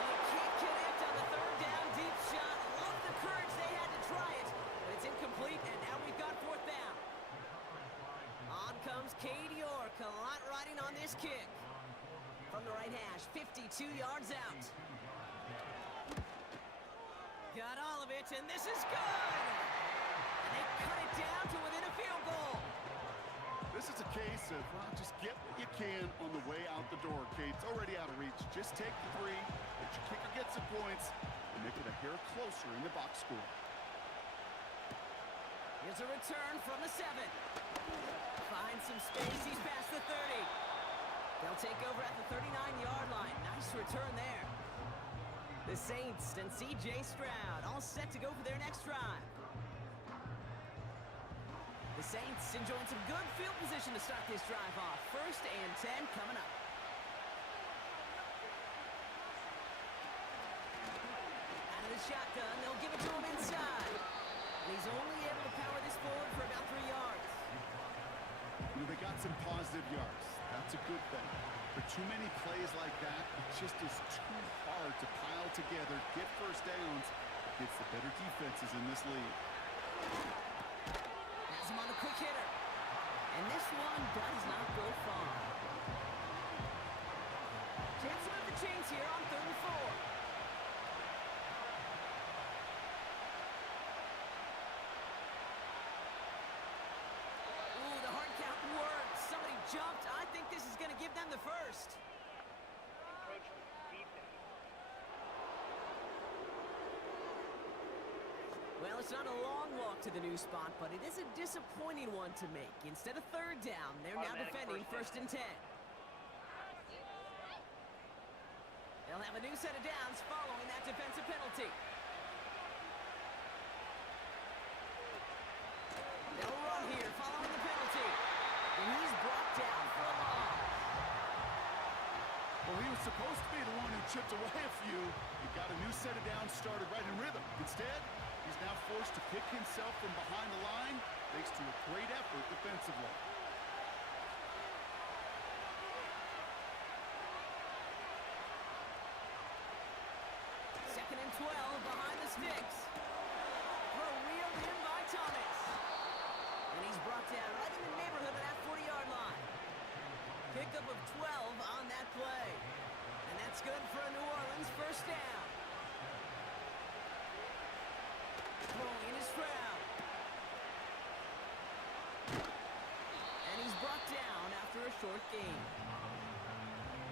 they can't connect on the 3rd down deep shot. Love the courage they had to try it, but it's incomplete, and now we've got 4th down. On comes Cade York, a lot riding on this kick. From the right hash, 52 yards out. Got all of it, and this is good! And they cut it down to within a field goal. This is a case of, well, just get what you can on the way out the door, Kate. It's already out of reach. Just take the 3, let your kicker get some points, and make it a hair closer in the box score. Here's a return from the 7. Finds some space. He's past the 30. They'll take over at the 39-yard line. Nice return there. The Saints and C.J. Stroud all set to go for their next drive. The Saints enjoying some good field position to start this drive off. 1st and 10 coming up. Out of the shotgun, they'll give it to him inside. And he's only able to power this forward for about 3 yards. You know, they got some positive yards. That's a good thing. For too many plays like that, it just is too hard to pile together, get first downs against the better defenses in this league. Has him on a quick hitter. And this one does not go far. Chance to move the chains here on 3rd and 4. Ooh, the hard count worked. Somebody jumped. I think this is going to give them the first. Encroachment defense. Well, it's not a long walk to the new spot, but it is a disappointing one to make. Instead of 3rd down, they're now Automatic defending first 1st and 10. They'll have a new set of downs following that defensive penalty. They'll run here following the penalty. And he's brought down for a loss. Well, he was supposed to be the one who chipped away a few. He got a new set of downs started right in rhythm. Instead, he's now forced to pick himself from behind the line thanks to a great effort defensively. Second and 12 behind the sticks. Throw wheeled in by Thomas. And he's brought down right in the neighborhood of that 40-yard line. Pickup of 12 on that play. And that's good for a New Orleans first down. Throwing is Stroud. And he's brought down after a short gain.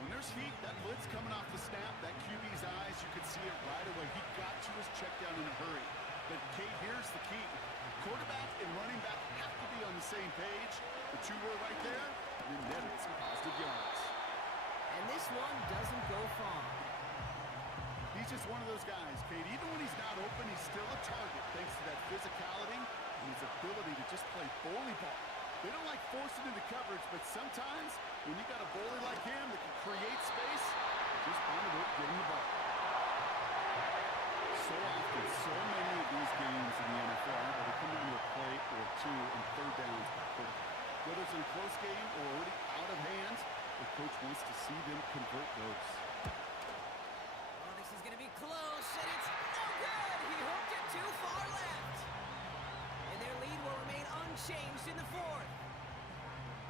When there's heat, that blitz coming off the snap, that QB's eyes, you could see it right away. He got to his check down in a hurry. But, Kate, here's the key. Quarterback and running back have to be on the same page. The 2 were right there, and then netted some positive yards. And this one doesn't go far. He's just one of those guys, Kate. Even when he's not open, he's still a target thanks to that physicality and his ability to just play bully ball. They don't like forcing into coverage, but sometimes when you got a bully like him that can create space, just find a way to get him the ball. So often, so many of these games in the NFL, where they come down to a play or 2 and 3rd downs by quarterback. Whether it's in a close game or already out of hand, the coach wants see them convert those. Oh, this is going to be close, and it's no good. He hooked it too far left. And their lead will remain unchanged in the fourth.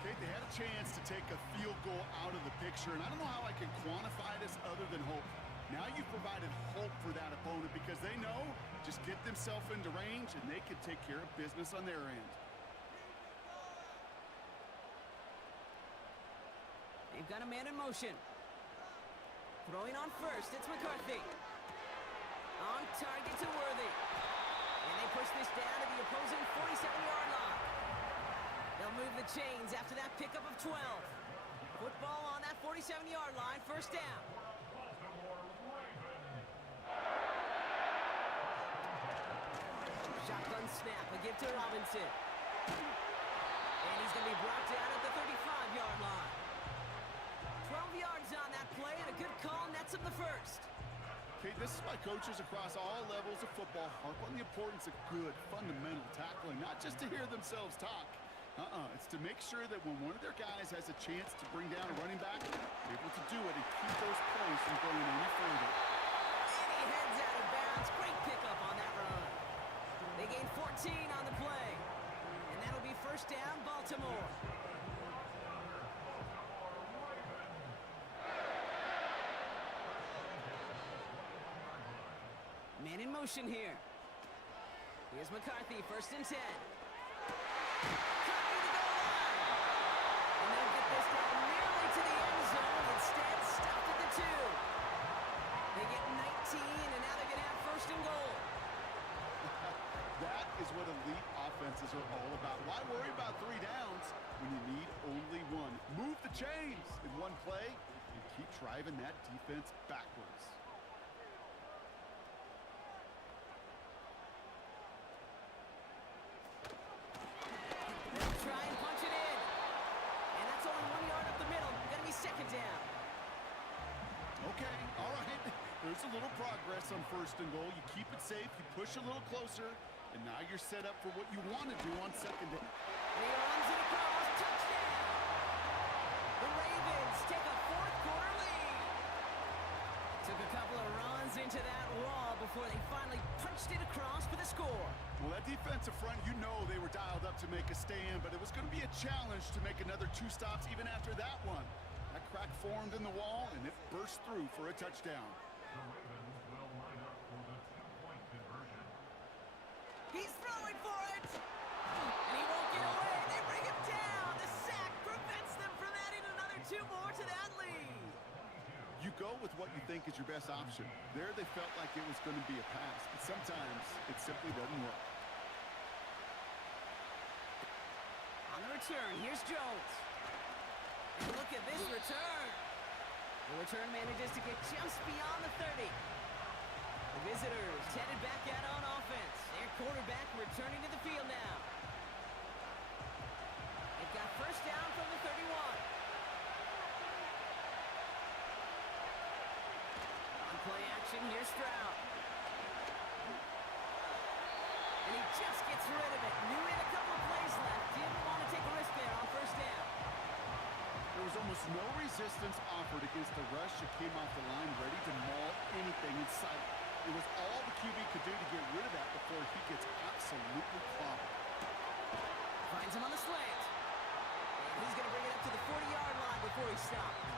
Okay, they had a chance to take a field goal out of the picture, and I don't know how I can quantify this other than hope. Now you've provided hope for that opponent because they know just get themselves into range and they can take care of business on their end. They've got a man in motion. Throwing on first, it's McCarthy. On target to Worthy. And they push this down to the opposing 47-yard line. They'll move the chains after that pickup of 12. Football on that 47-yard line, first down. Shotgun snap, a give to Robinson. And he's going to be brought down at the 35-yard line. 12 yards on that play, and a good call nets him the first. Okay, this is why coaches across all levels of football harp on the importance of good, fundamental tackling, not just to hear themselves talk. It's to make sure that when one of their guys has a chance to bring down a running back, they're able to do it and keep those plays from going any further. And he heads out of bounds. Great pickup on that run. They gain 14 on the play. And that'll be first down, Baltimore. Man in motion here. Here's McCarthy, first and 10. Copy the goal line. And they'll get this down nearly to the end zone. Instead, stopped at the 2. They get 19, and now they're going to have first and goal. That is what elite offenses are all about. Why worry about 3 downs when you need only 1? Move the chains in one play and keep driving that defense backwards. They'll try and punch it in. And that's only 1 yard up the middle. Going to be second down. Okay, all right. There's a little progress on first and goal. You keep it safe, you push a little closer, and now you're set up for what you want to do on second down. And he runs it across. Touchdown! The Ravens take a fourth quarter lead. Took a couple of runs into that wall before they finally punched it across for the score. Well, that defensive front, you know they were dialed up to make a stand, but it was going to be a challenge to make another 2 stops even after that one. That crack formed in the wall, and it burst through for a touchdown. He's throwing for it! And he won't get away. They bring him down. The sack prevents them from adding another 2 more to that lead. You go with what you think is your best option. There they felt like it was going to be a pass, but sometimes it simply doesn't work. On the return, here's Jones. And look at this return. The return manages to get just beyond the 30. The visitors headed back out on offense. Their quarterback returning to the field now. They've got first down from the 31. On play action, here's Stroud. And he just gets rid of it. Knew he had a couple of plays left. Didn't want to take a risk there on first down. There was almost no resistance offered against the rush that came off the line ready to maul anything in sight. It was all the QB could do to get rid of that before he gets absolutely clobbered. Finds him on the slant. And he's going to bring it up to the 40-yard line before he stops.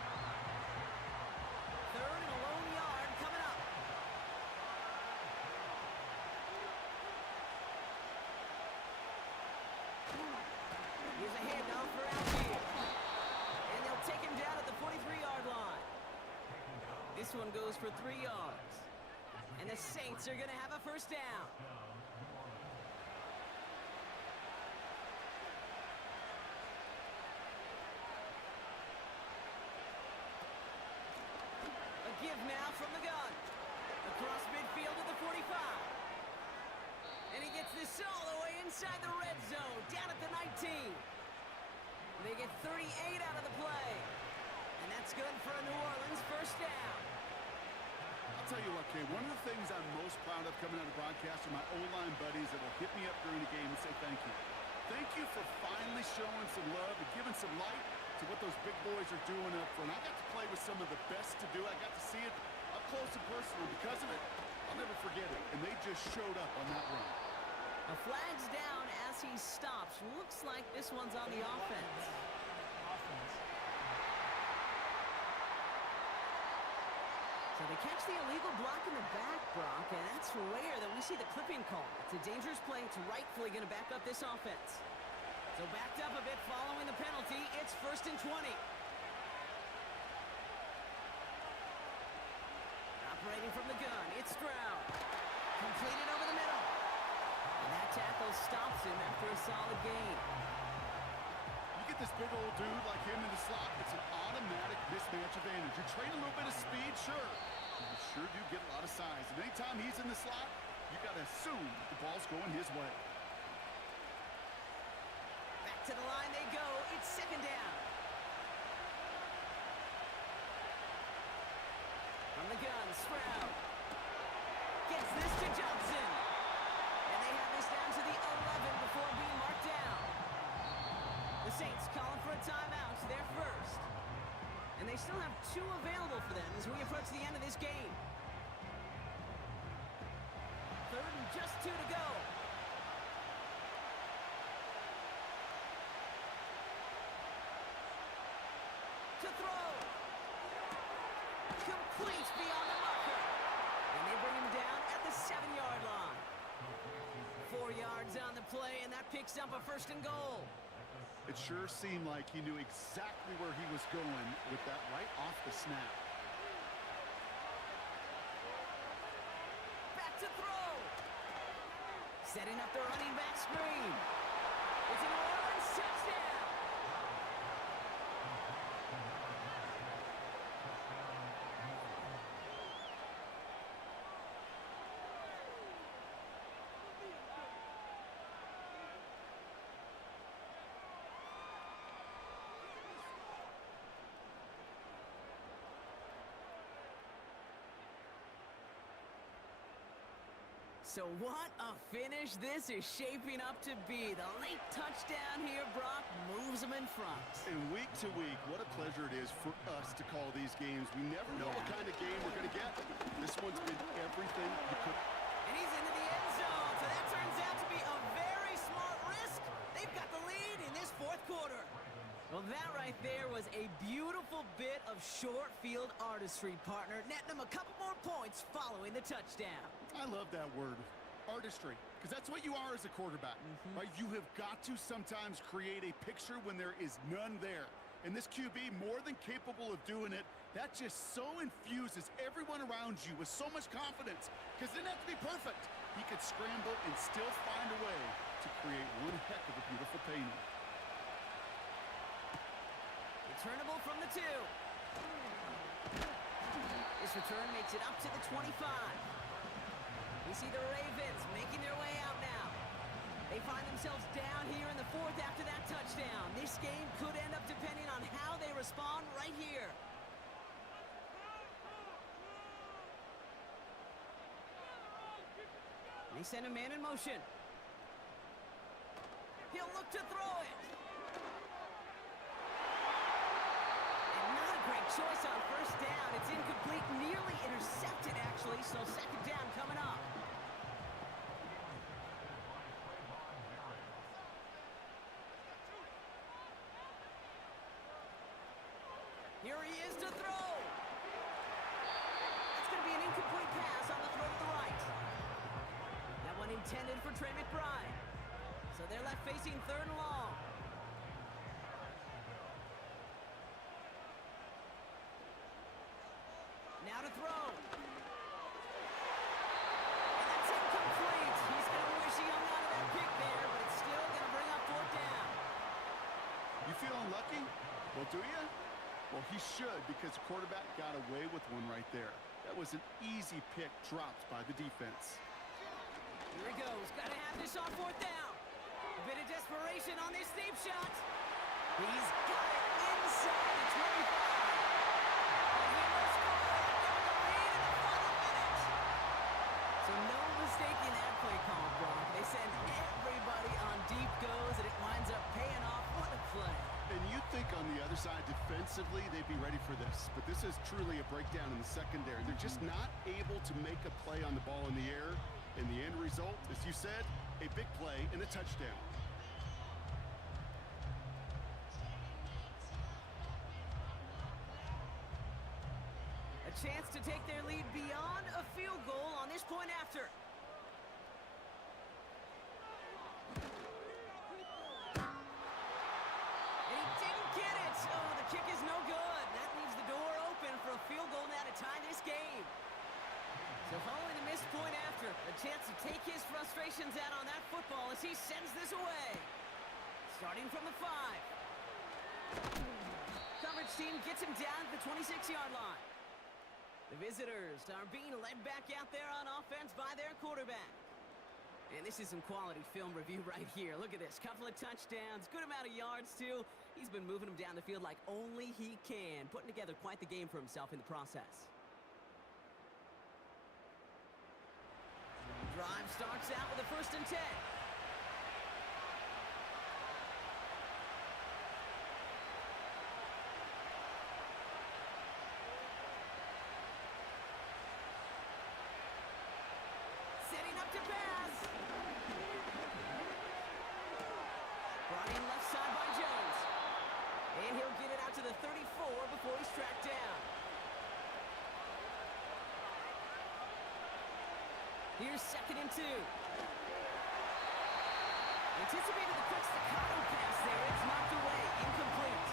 Third and a lone yard coming up. Here's a handoff for Algier. And they'll take him down at the 43-yard line. This one goes for 3 yards. And the Saints are going to have a first down. A give now from the gun. Across midfield to the 45. And he gets this all the way inside the red zone, down at the 19. They get 38 out of the play. And that's good for a New Orleans first down. I'll tell you what, Kay, one of the things I'm most proud of coming out of broadcast are my O-line buddies that will hit me up during the game and say thank you. Thank you for finally showing some love and giving some light to what those big boys are doing up front. I got to play with some of the best to do. I got to see it up close and personal. Because of it, I'll never forget it. And they just showed up on that run. A flag's down as he stops. Looks like this one's on the offense. So they catch the illegal block in the back, Brock, and that's rare that we see the clipping call. It's a dangerous play. It's rightfully going to back up this offense. So backed up a bit following the penalty. It's 1st and 20. Operating from the gun, it's Stroud. Completed over the middle. And that tackle stops him after a solid gain. You get this big old dude like him in the slot, it's an automatic mismatch advantage. You trade a little bit of speed, sure. You sure do get a lot of size. And anytime he's in the slot, you got to assume the ball's going his way. Back to the line they go. It's 2nd down. From the gun, Stroud. Gets this to Johnson. And they have this down to the 11 before being marked down. The Saints calling for a timeout, their first. And they still have 2 available for them as we approach the end of this game. 3rd and just 2 to go. To throw. Complete beyond the marker. And they bring him down at the 7-yard line. 4 yards on the play, and that picks up a 1st and goal. It sure seemed like he knew exactly where he was going with that right off the snap. Back to throw. Setting up the running back screen. It's an Orleans touchdown. So what a finish this is shaping up to be. The late touchdown here, Brock, moves them in front. And week to week, what a pleasure it is for us to call these games. We never know what kind of game we're going to get. This one's been everything you could. And he's into the end zone, so that turns out to be a very smart risk. They've got the lead in this 4th quarter. Well, that right there was a beautiful bit of short field artistry, partner, netting them a couple more points following the touchdown. I love that word, artistry, because that's what you are as a quarterback, right? You have got to sometimes create a picture when there is none there. And this QB, more than capable of doing it, that just so infuses everyone around you with so much confidence, because it didn't have to be perfect. He could scramble and still find a way to create one heck of a beautiful painting. Returnable from the 2. This return makes it up to the 25. We see the Ravens making their way out now. They find themselves down here in the 4th after that touchdown. This game could end up depending on how they respond right here. They send a man in motion. He'll look to throw it. And not a great choice on 1st down. It's incomplete, nearly intercepted actually, so 2nd down coming up. Here he is to throw. That's going to be an incomplete pass on the throw to the right. That one intended for Trey McBride. So they're left facing 3rd and long. Now to throw. And that's incomplete. He's going to wish he hung on to that pick there, but it's still going to bring up 4th down. You feeling lucky? Well, do you? Well, he should, because the quarterback got away with one right there. That was an easy pick dropped by the defense. Here he goes. Got to have this on 4th down. A bit of desperation on this deep shot. He's got it inside the 25. And he will score it. Give him the lead in the final minute. So no mistaking that play call, Brock. They send everybody on deep goes, and it winds up paying off. What a play. And you think on the other side defensively, they'd be ready for this. But this is truly a breakdown in the secondary. They're just not able to make a play on the ball in the air. And the end result, as you said, a big play and a touchdown. A chance to take their lead beyond a field goal on this point after. And he didn't get it. Oh, the kick is no good. That leaves the door open for a field goal now to tie this game. So following the missed point after, a chance to take his frustrations out on that football as he sends this away. Starting from the 5. Coverage team gets him down at the 26-yard line. The visitors are being led back out there on offense by their quarterback. And this is some quality film review right here. Look at this. Couple of touchdowns, good amount of yards, too. He's been moving them down the field like only he can, putting together quite the game for himself in the process. Drive starts out with a 1st and 10. Setting up to pass. Brought in left side by Jones. And he'll get it out to the 34 before he's tracked down. Here's 2nd and 2. Anticipated the quick staccato pass there. It's knocked away. Incomplete.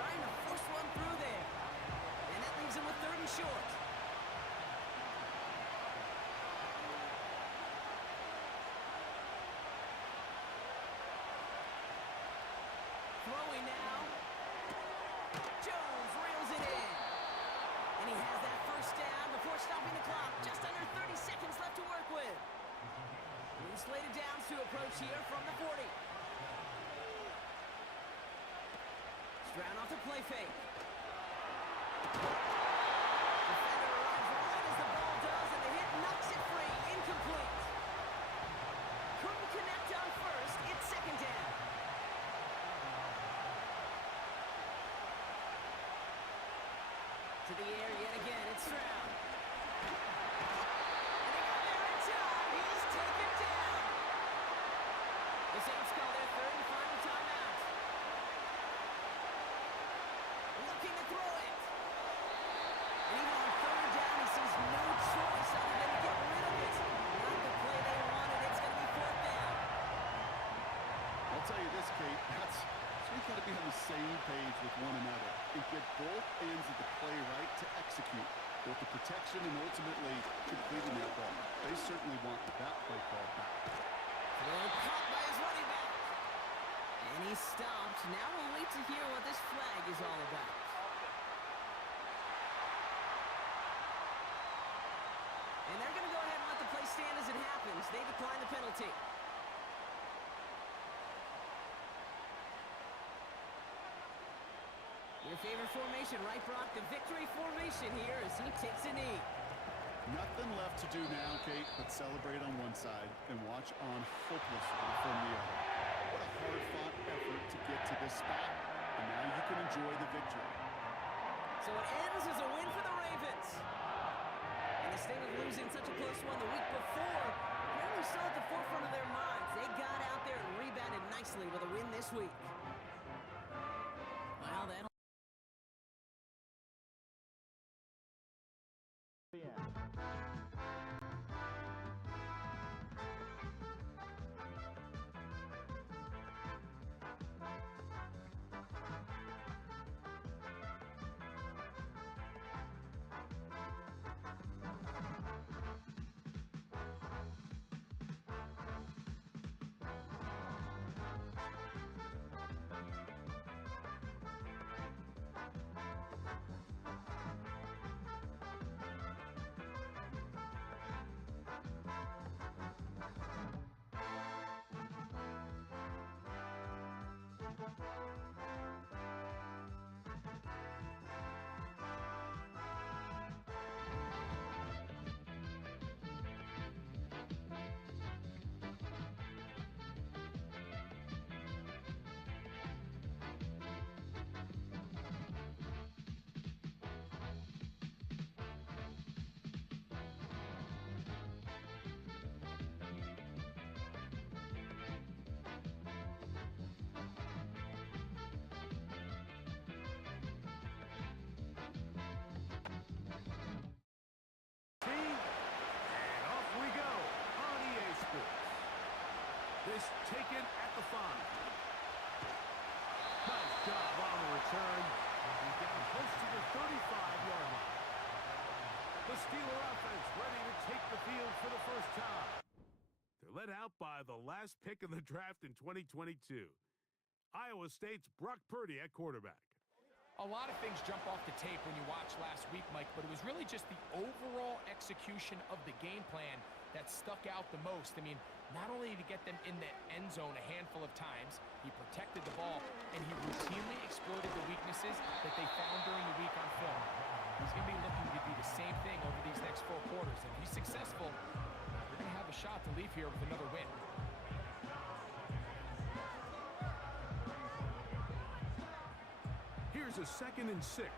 Trying to force one through there. And that leaves him with 3rd and short. Throwing now. Jones reels it in. And he has that 1st down before stopping the clock. Just under 30 seconds left to work with. Slated downs to approach here from the 40. Stroud off the play fake. Defender arrives right as the ball does, and the hit knocks it free. Incomplete. Couldn't connect on 1st. It's 2nd down. To the air yet again. It's Stroud. The Saints call their 3rd and final timeout. Looking to throw it. And even on 3rd down, he sees no choice other than to get rid of it. Not the play they wanted. It's going to be 4th down. I'll tell you this, Kate, we've got to be on the same page with one another and get both ends of the play right to execute both the protection and ultimately completing that ball. They certainly want that play called back. Caught by his running back. And he stopped. Now we'll wait to hear what this flag is all about. And they're going to go ahead and let the play stand as it happens. They decline the penalty. Your favorite formation, right, Brock? The victory formation here as he takes a knee. Nothing left to do now, Kate, but celebrate on one side and watch on hopelessly from the other. What a hard-fought effort to get to this spot, and now you can enjoy the victory. So it ends as a win for the Ravens. And the sting of losing such a close one the week before, apparently still at the forefront of their minds. They got out there and rebounded nicely with a win this week. Well, that'll... this taken at the 5. Nice job on the return. He's down close to the 35-yard line. The Steeler offense ready to take the field for the first time. They're led out by the last pick in the draft in 2022. Iowa State's Brock Purdy at quarterback. A lot of things jump off the tape when you watch last week, Mike, but it was really just the overall execution of the game plan that stuck out the most. I mean, not only did he get them in the end zone a handful of times, he protected the ball, and he routinely exploited the weaknesses that they found during the week on film. He's going to be looking to do the same thing over these next 4 quarters. If he's successful, they're going to have a shot to leave here with another win. Here's a 2nd and 6.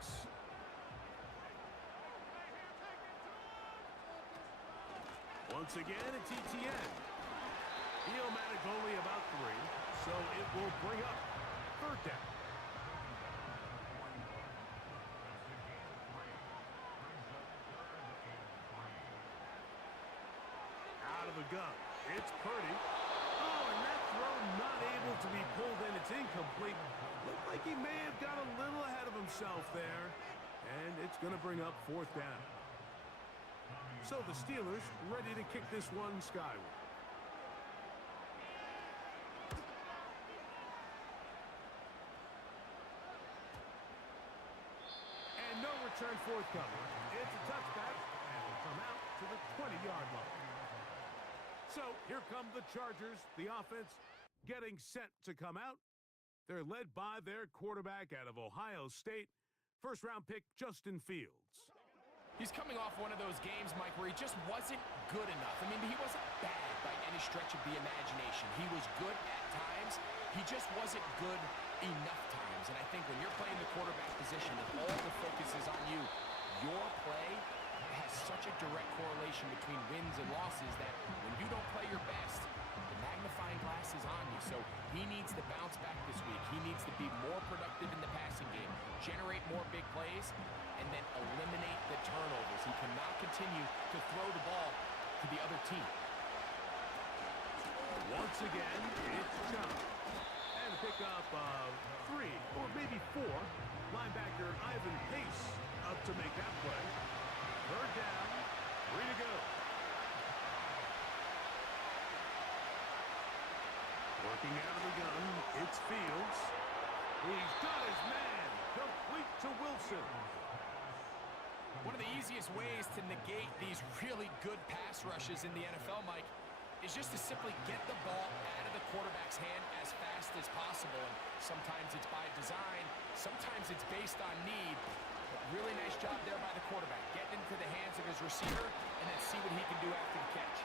Once again, it's ETN. Iomatic only about 3, so it will bring up 3rd down. Out of the gun, it's Purdy. Oh, and that throw not able to be pulled in. It's incomplete. Looked like he may have got a little ahead of himself there. And it's going to bring up 4th down. So the Steelers ready to kick this one skyward. And no return forthcoming. It's a touchback, and will come out to the 20-yard line. So here come the Chargers, the offense getting set to come out. They're led by their quarterback out of Ohio State, first-round pick Justin Fields. He's coming off one of those games, Mike, where he just wasn't good enough. I mean, he wasn't bad by any stretch of the imagination. He was good at times. He just wasn't good enough times. And I think when you're playing the quarterback position and all the focus is on you, your play has such a direct correlation between wins and losses that when you don't play your best, the magnifying glass is on you. So he needs to bounce back this week. He needs to be more productive in the passing game, generate more big plays, and then eliminate the turnovers. He cannot continue to throw the ball to the other team. Once again, it's John. And a pickup of 3 or maybe 4. Linebacker Ivan Pace up to make that play. 3rd down, 3 to go. Working out of the gun, it's Fields. He's got his man, complete to Wilson. One of the easiest ways to negate these really good pass rushes in the NFL, Mike, is just to simply get the ball out of the quarterback's hand as fast as possible. And sometimes it's by design, sometimes it's based on need. But really nice job there by the quarterback, getting into the hands of his receiver and then see what he can do after the catch.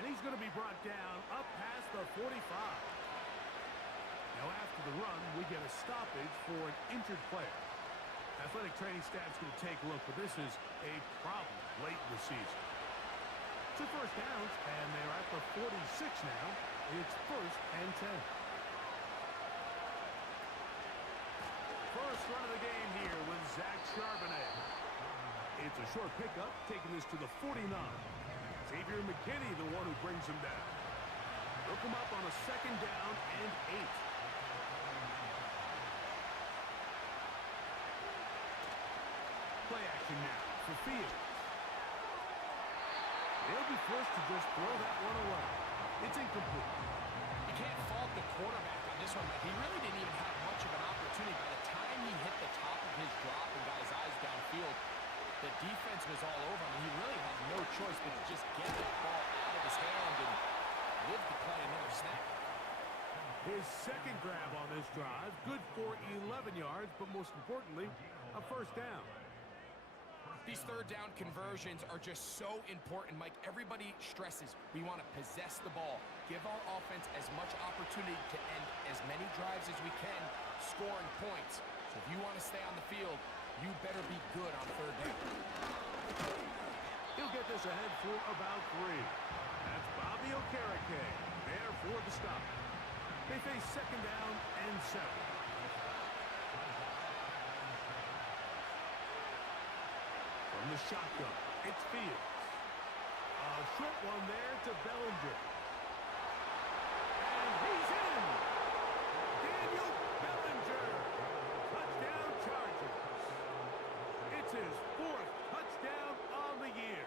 And he's going to be brought down up past the 45. Now after the run, we get a stoppage for an injured player. Athletic training staff's going to take a look, but this is a problem late in the season. 2 first downs, and they're at the 46 now. It's 1st and 10. First run of the game here with Zach Charbonnet. It's a short pickup, taking this to the 49. Xavier McKinney, the one who brings him down. Look him up on a 2nd down and 8. Play action now for Fields. They'll be forced to just throw that one away. It's incomplete. You can't fault the quarterback on this one, but he really didn't even have much of an opportunity. By the time he hit the top of his drop and got his eyes downfield, the defense was all over him. He really had no choice but to just get the ball out of his hand and live to play another snap. His 2nd grab on this drive, good for 11 yards, but most importantly, a 1st down. These 3rd down conversions are just so important, Mike. Everybody stresses we want to possess the ball, give our offense as much opportunity to end as many drives as we can, scoring points. So if you want to stay on the field, you better be good on 3rd down. He'll get this ahead for about 3. That's Bobby Okereke there for the stop. They face 2nd down and 7. From the shotgun, it's Fields. A short one there to Bellinger. And And he's in. Daniel Bellinger. Touchdown Chargers. It's his 4th touchdown on the year.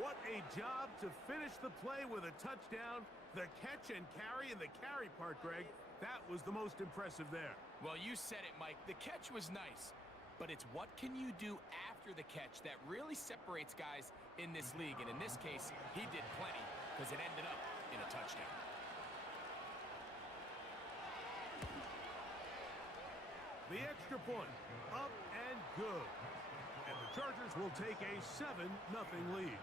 What a job to finish the play with a touchdown. The catch and carry, and the carry part, Greg, that was the most impressive there. Well, you said it, Mike. The catch was nice, but it's what can you do after the catch that really separates guys in this league. And in this case, he did plenty because it ended up in a touchdown. The extra point, up and good. And the Chargers will take a 7-0 lead.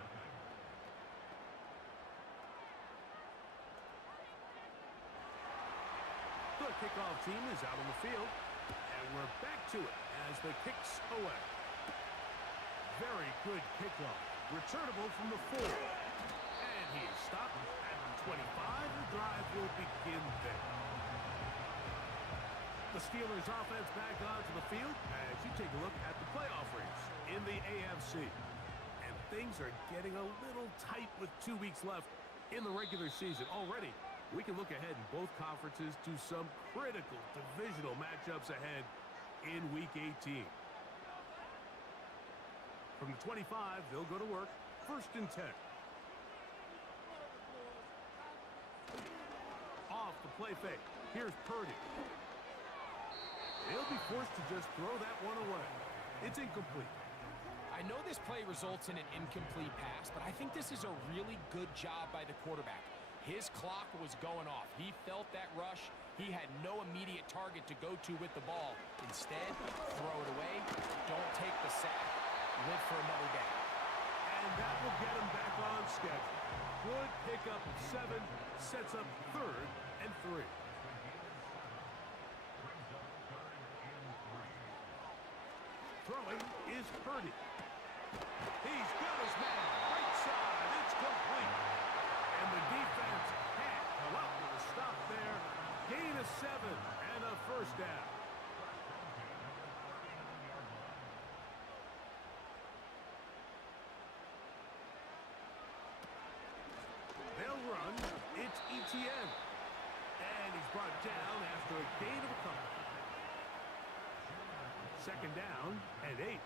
The kickoff team is out on the field, and we're back to it as the kick's away. Very good kickoff. Returnable from the 4. And he is stopped at the 25. The drive will begin there. The Steelers offense back onto the field as you take a look at the playoff race in the AFC. And things are getting a little tight with 2 weeks left in the regular season. Already, we can look ahead in both conferences to some critical divisional matchups ahead in Week 18. From the 25, they'll go to work. 1st and 10. Off the play fake. Here's Purdy. He'll be forced to just throw that one away. It's incomplete. I know this play results in an incomplete pass, but I think this is a really good job by the quarterback. His clock was going off. He felt that rush. He had no immediate target to go to with the ball. Instead, throw it away. Don't take the sack. Live for another day. And that will get him back on schedule. Good pickup of 7. Sets up 3rd and 3. Throwing is Purdy. He's got his man. Right side. It's complete. And the defense can't come up with a stop there. Gain of 7 and a 1st down. They'll run. It's ETN. And he's brought down after a gain of a couple. 2nd down and 8.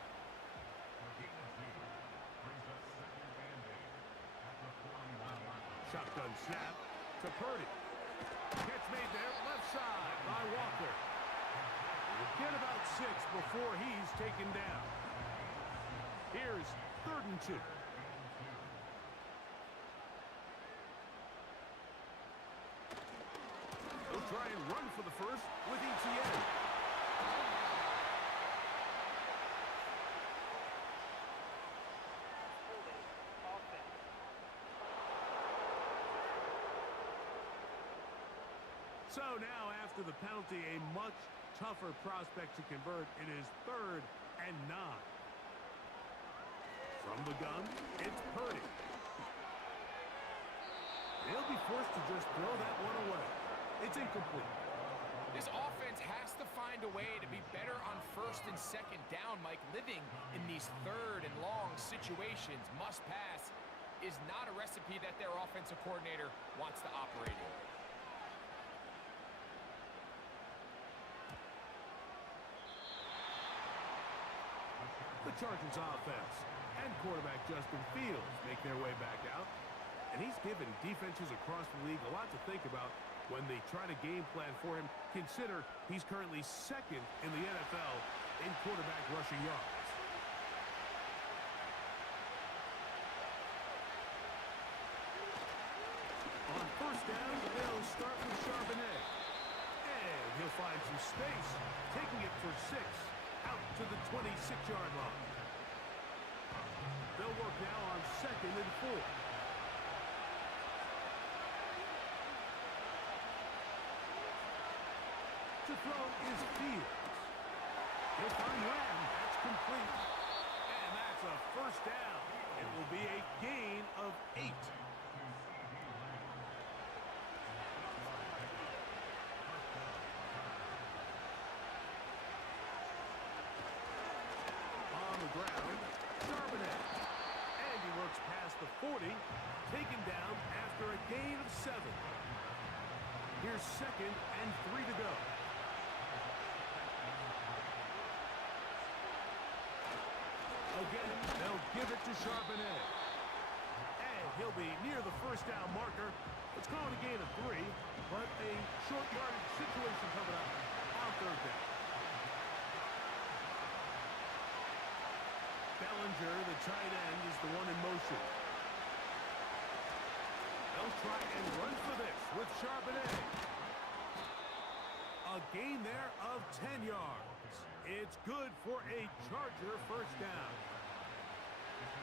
Shotgun snap to Purdy. Catch made there, left side by Walker. We'll get about 6 before he's taken down. Here's 3rd and 2. They'll try and run for the 1st with ETN. So now, after the penalty, a much tougher prospect to convert. It is 3rd and 9. From the gun, it's Purdy. He'll be forced to just throw that one away. It's incomplete. This offense has to find a way to be better on 1st and 2nd down, Mike. Living in these 3rd and long situations, must pass, is not a recipe that their offensive coordinator wants to operate in. The Chargers offense and quarterback Justin Fields make their way back out. And he's given defenses across the league a lot to think about when they try to game plan for him. Consider he's currently 2nd in the NFL in quarterback rushing yards. On 1st down, they'll start with Charbonnet. And he'll find some space, taking it for 6. Out to the 26-yard line. They'll work now on 2nd and 4. To throw is Fields. He'll find Lamb. That's complete. And that's a 1st down. It will be a gain of 8. Ground, Charbonnet. And he works past the 40, taken down after a gain of 7. Here's 2nd and 3 to go. Again, they'll give it to Charbonnet. And he'll be near the first down marker. Let's call it a gain of 3, but a short yardage situation coming up on 3rd down. Bellinger, the tight end, is the one in motion. They'll try and run for this with Charbonnet. A gain there of 10 yards. It's good for a Charger first down.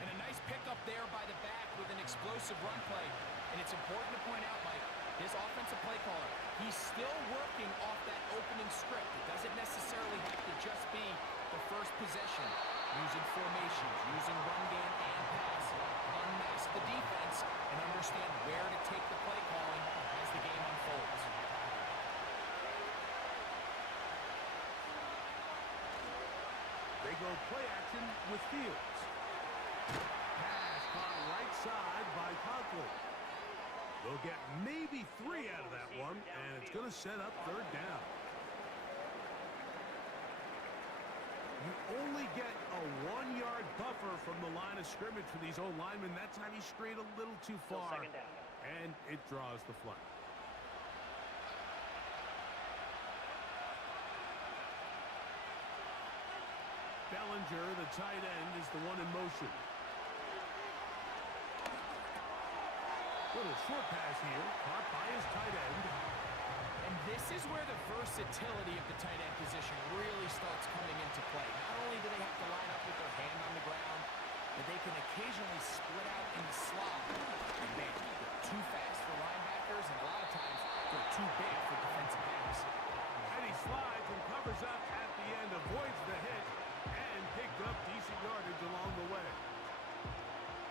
And a nice pickup there by the back with an explosive run play. And it's important to point out, Mike, his offensive play caller, he's still working off that opening script. It doesn't necessarily have to just be the first possession. Using formations, using run game and pass. Unmask the defense and understand where to take the play calling as the game unfolds. They go play action with Fields. Pass caught right side by Conklin. They'll get maybe 3 out of that one, and it's going to set up 3rd down. You only get a 1-yard buffer from the line of scrimmage for these old linemen. That time he strayed a little too Still far, 2nd down. and it draws the flag. Bellinger, the tight end, is the one in motion. Little short pass here, caught by his tight end. And this is where the versatility of the tight end position really starts coming into play. Not only do they have to line up with their hand on the ground, but they can occasionally split out in the slot. And man, they're too fast for linebackers, and a lot of times they're too big for defensive backs. And he slides and covers up at the end, avoids the hit, and picked up decent yardage along the way.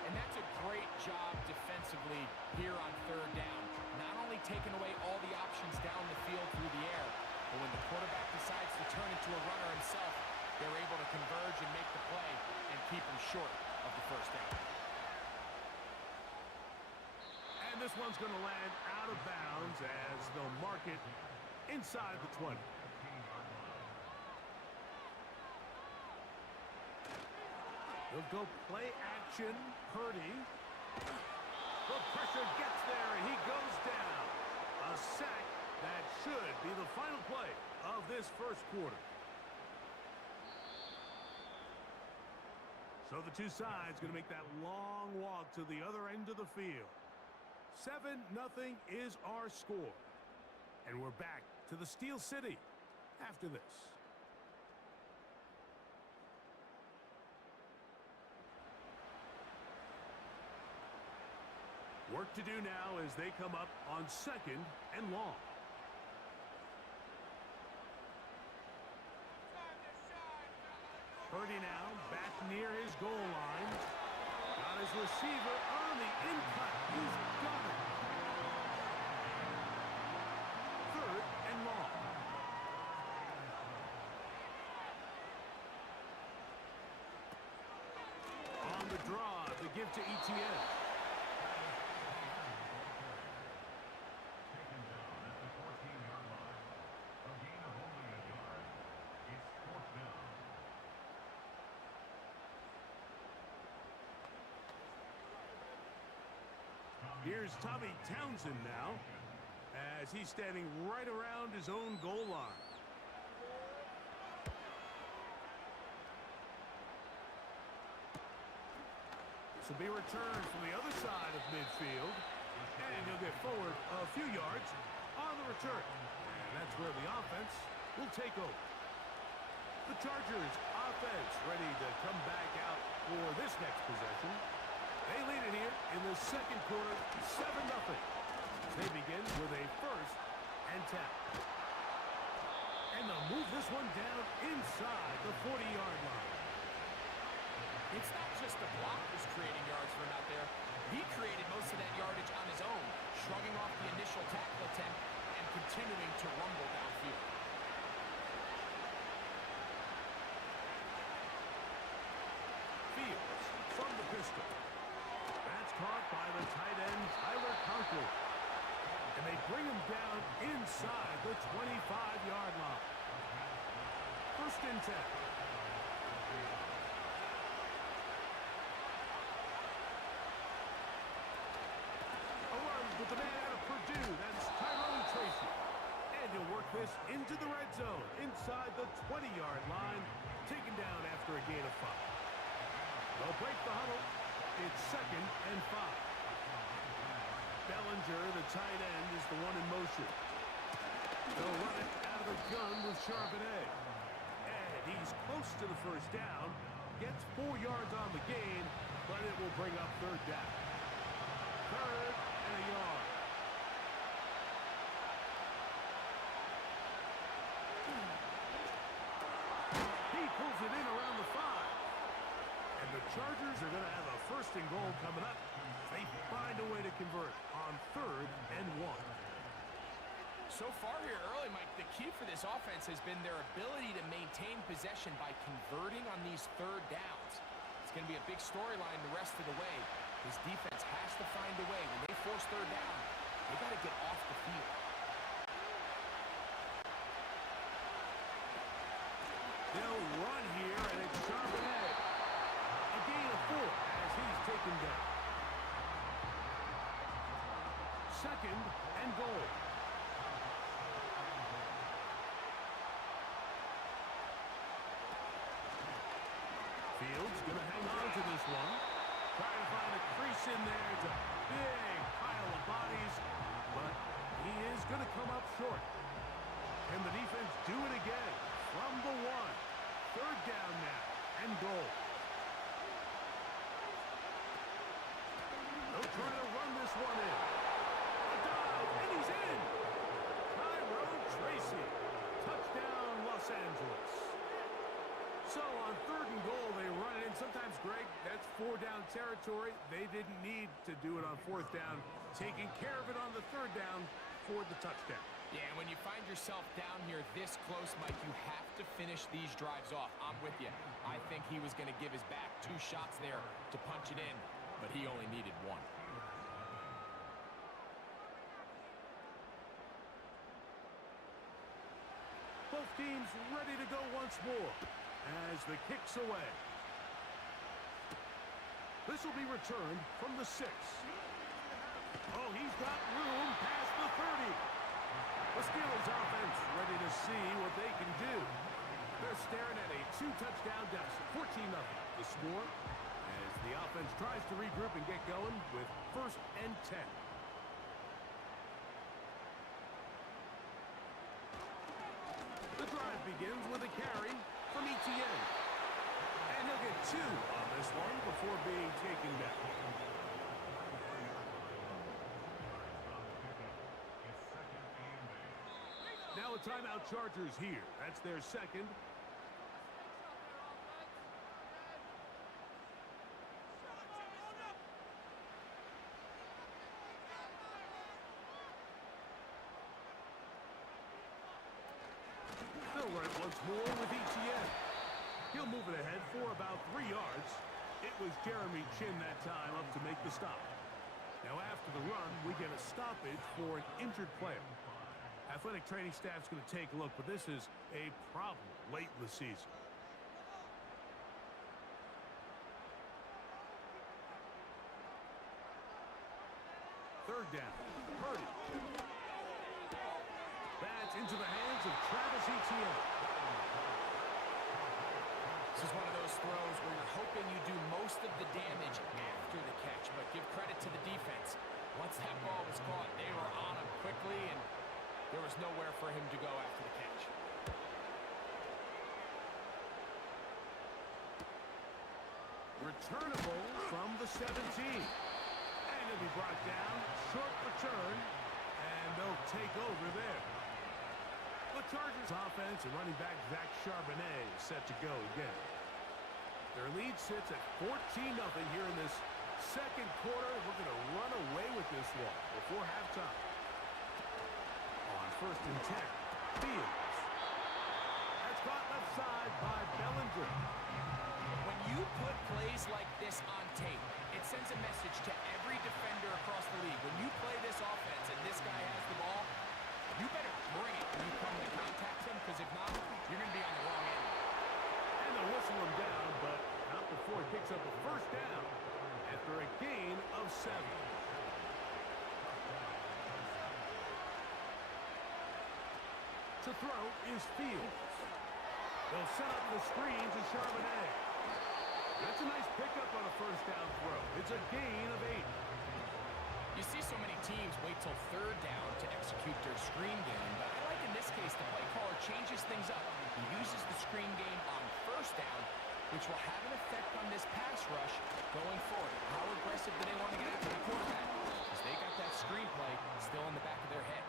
And that's a great job defensively here on 3rd down. Not only taking away all the options down the field through the air, but when the quarterback decides to turn into a runner himself, they're able to converge and make the play and keep him short of the first down. And this one's going to land out of bounds as they'll mark it inside the 20. They'll go play action. Purdy. The pressure gets there, and he goes down. A sack that should be the final play of this first quarter. So the two sides going to make that long walk to the other end of the field. 7-0 is our score. And we're back to the Steel City after this. Work to do now as they come up on 2nd and long. Purdy now back near his goal line. Got his receiver on the in-cut. He's got it. 3rd and long. On the draw to give to ETN. Here's Tommy Townsend now, as he's standing right around his own goal line. This will be returned from the other side of midfield, and he'll get forward a few yards on the return. And that's where the offense will take over. The Chargers offense ready to come back out for this next possession. They lead it here in the second quarter, 7-0. They begin with a 1st and 10. And they'll move this one down inside the 40-yard line. It's not just the block that's creating yards for him out there. He created most of that yardage on his own, shrugging off the initial tackle attempt and continuing to rumble downfield. Fields from the pistol. That's caught by the tight end, Tyler Conklin. And they bring him down inside the 25-yard line. First and 10. A run with the man out of Purdue. That's Tyrone Tracy. And he'll work this into the red zone, inside the 20-yard line, taken down after a gain of 5. They'll break the huddle. It's 2nd and 5. Bellinger, the tight end, is the one in motion. They'll run it out of the gun with Charbonnet. And he's close to the first down. Gets 4 yards on the gain, but it will bring up 3rd down. 3rd and a yard. He pulls it in around the 5. And the Chargers are going to have a 1st and goal coming up. They find a way to convert on 3rd and 1. So far here early, Mike, the key for this offense has been their ability to maintain possession by converting on these 3rd downs. It's going to be a big storyline the rest of the way. This defense has to find a way. When they force 3rd down, they got to get off the field. They'll run here, and it's Charbonnet. A gain of 4 as he's taken down. 2nd and goal. Fields going to hang on to this one. Trying to find a crease in there. It's a big pile of bodies, but he is going to come up short. Can the defense do it again? From the 1. 3rd down now, and goal. They'll try to run this one in. A dive, and he's in. Tyrone Tracy. Touchdown, Los Angeles. So on 3rd and goal, they run it in. Sometimes, Greg, that's 4-down territory. They didn't need to do it on 4th down. Taking care of it on the 3rd down for the touchdown. Yeah, when you find yourself down here this close, Mike, you have to finish these drives off. I'm with you. I think he was going to give his back 2 shots there to punch it in, but he only needed 1. Both teams ready to go once more as the kick's away. This will be returned from the 6. Oh, he's got room past the 30. The Steelers offense ready to see what they can do. They're staring at a 2-touchdown deficit, 14-0. The score as the offense tries to regroup and get going with 1st and 10. The drive begins with a carry from Etienne. And he'll get 2 on this one before being taken down. Now a timeout, Chargers here. That's their 2nd. They'll run it once more with Etienne. He'll move it ahead for about 3 yards. It was Jeremy Chin that time up to make the stop. Now after the run, we get a stoppage for an injured player. Athletic training staff's going to take a look, but this is a problem late in the season. 3rd down. Purdy. That's into the hands of Travis Etienne. This is one of those throws where you're hoping you do most of the damage after the catch, but give credit to the defense. Once that ball was caught, they were on him quickly, and there was nowhere for him to go after the catch. Returnable from the 17. And it'll be brought down. Short return. And they'll take over there. The Chargers offense and running back Zach Charbonnet is set to go again. Their lead sits at 14-0 here in this 2nd quarter. We're going to run away with this one before halftime. On 1st and 10, Fields. That's caught left side by Bellinger. When you put plays like this on tape, it sends a message to every defender across the league. When you play this offense and this guy has the You better bring it when you come to contact him, because if not, you're going to be on the wrong end. And they'll whistle him down, but not before he picks up a first down after a gain of 7. To throw is Fields. They'll set up the screen to Charbonnet. That's a nice pickup on a first down throw. It's a gain of 8. You see so many teams wait till third down to execute their screen game, but I like in this case the play caller changes things up. He uses the screen game on first down, which will have an effect on this pass rush going forward. How aggressive do they want to get after the quarterback? Because they got that screen play still in the back of their head.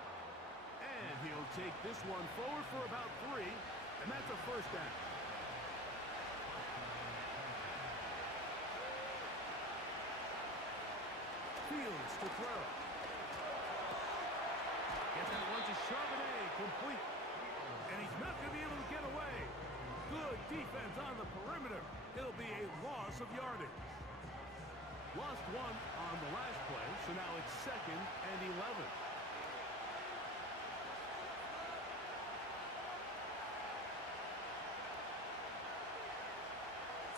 And he'll take this one forward for about 3, and that's a first down. Fields to throw. Get that one to Charbonnet, complete. And he's not going to be able to get away. Good defense on the perimeter. It'll be a loss of yardage. Lost 1 on the last play, so now it's 2nd and 11.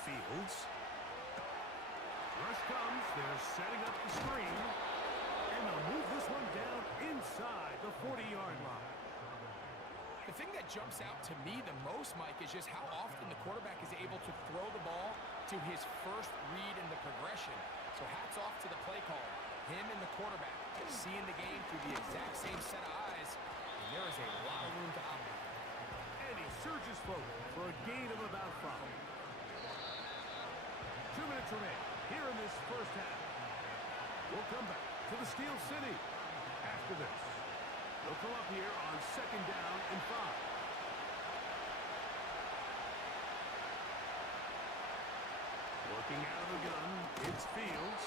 Fields. Rush comes. They're setting up the screen. And they'll move this one down inside the 40-yard line. The thing that jumps out to me the most, Mike, is just how often the quarterback is able to throw the ball to his first read in the progression. So hats off to the play caller. Him and the quarterback seeing the game through the exact same set of eyes. And there is a lot of room to operate. And he surges forward for a gain of about 5. 2 minutes remain here in this first half. We'll come back to the Steel City after this. They'll come up here on 2nd down and 5. Working out of the gun, it's Fields.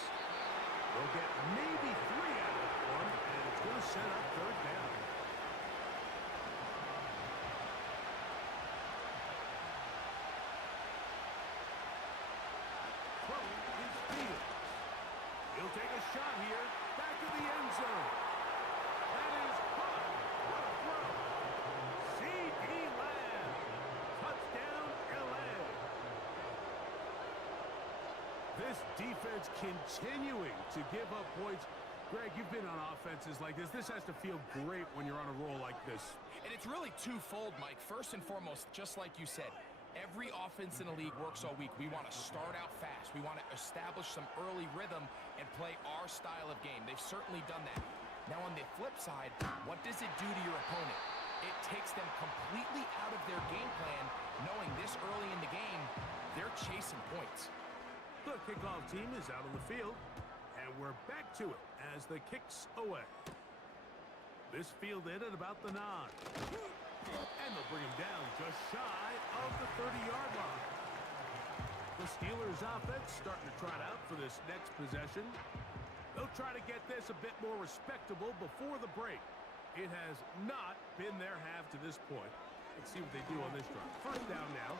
They'll get maybe 3 out of that one, and it's going to set up 3rd down. Throw is Fields. He'll take a shot here, back to the end zone. That is hot. What a throw. C.D. Lamb. Touchdown, L.A. This defense continuing to give up points. Greg, you've been on offenses like this. This has to feel great when you're on a roll like this. And it's really twofold, Mike. First and foremost, just like you said, every offense in the league works all week. We want to start out fast. We want to establish some early rhythm and play our style of game. They've certainly done that. Now, on the flip side, what does it do to your opponent? It takes them completely out of their game plan, knowing this early in the game, they're chasing points. The kickoff team is out on the field, and we're back to it as the kick's away. This fielded at about the 9. And they'll bring him down just shy of the 30-yard line. The Steelers' offense starting to trot out for this next possession. They'll try to get this a bit more respectable before the break. It has not been their half to this point. Let's see what they do on this drive. First down now.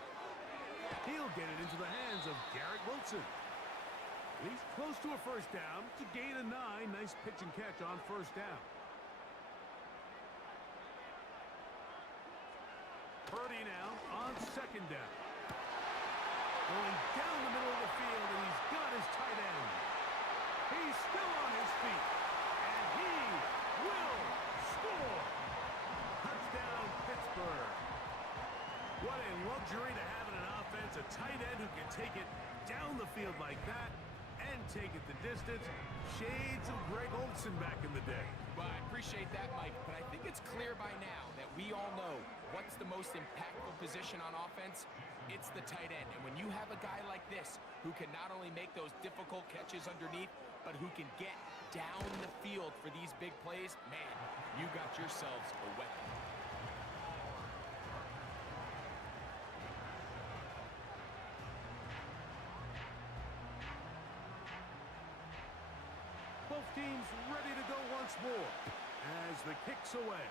He'll get it into the hands of Garrett Wilson. He's close to a first down. It's a gain of 9. Nice pitch and catch on first down. Purdy now on 2nd down. Going down the middle of the field, and he's got his tight end. He's still on his feet, and he will score. Touchdown, Pittburgh. What a luxury to have in an offense, a tight end who can take it down the field like that and take it the distance. Shades of Greg Olsen back in the day. Well, I appreciate that, Mike, but I think it's clear by now that we all know what's the most impactful position on offense. It's the tight end. And when you have a guy like this who can not only make those difficult catches underneath, but who can get down the field for these big plays, man, you got yourselves a weapon. Both teams ready to go once more as the kick's away.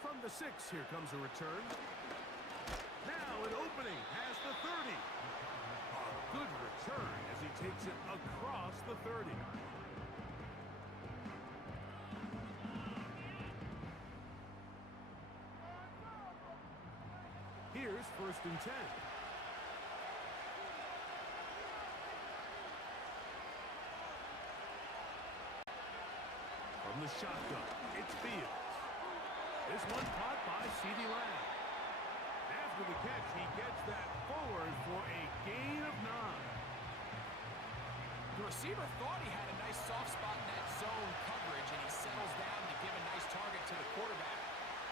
From the 6, here comes a return. Now an opening past the 30. A good return as he takes it across the 30. Here's 1st and 10. From the shotgun, it's Fields. This one caught by CeeDee Lamb. After the catch, he gets that forward for a gain of 9. The receiver thought he had a nice soft spot in that zone coverage, and he settles down to give a nice target to the quarterback.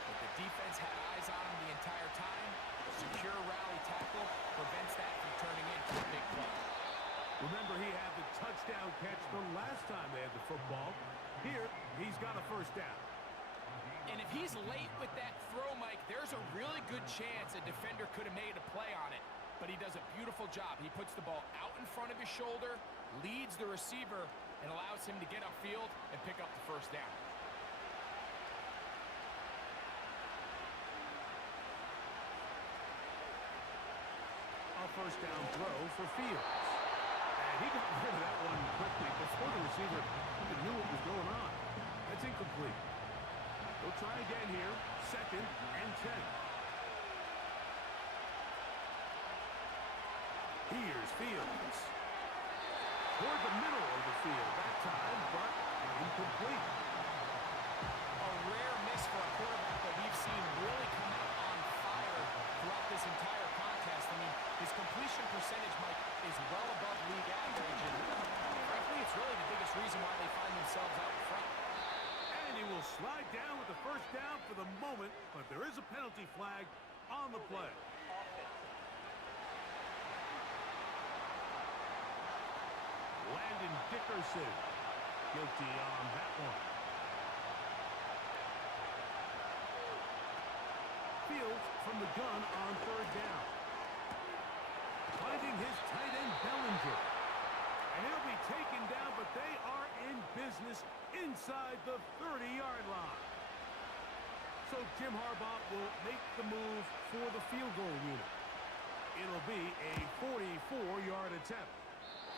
But the defense had eyes on him the entire time. A secure rally tackle prevents that from turning into a big play. Remember, he had the touchdown catch the last time they had the football. Here, he's got a 1st down. And if he's late with that throw, Mike, there's a really good chance a defender could have made a play on it. But he does a beautiful job. He puts the ball out in front of his shoulder, leads the receiver, and allows him to get upfield and pick up the 1st down. A 1st down throw for Fields. And he got rid of that one quickly before the receiver even knew what was going on. That's incomplete. They'll try again here. 2nd and 10. Here's Fields. Toward the middle of the field that time, but incomplete. A rare miss for a quarterback that we've seen really come out on fire throughout this entire contest. I mean, his completion percentage, Mike, is well above league average, and frankly, it's really the biggest reason why they find themselves out in front. And he will slide down with the 1st down for the moment, but there is a penalty flag on the play. Landon Dickerson guilty on that one. Fields from the gun on 3rd down. Finding his tight end Bellinger. And he'll be taken down, but they are in business inside the 30-yard line. So Jim Harbaugh will make the move for the field goal unit. It'll be a 44-yard attempt.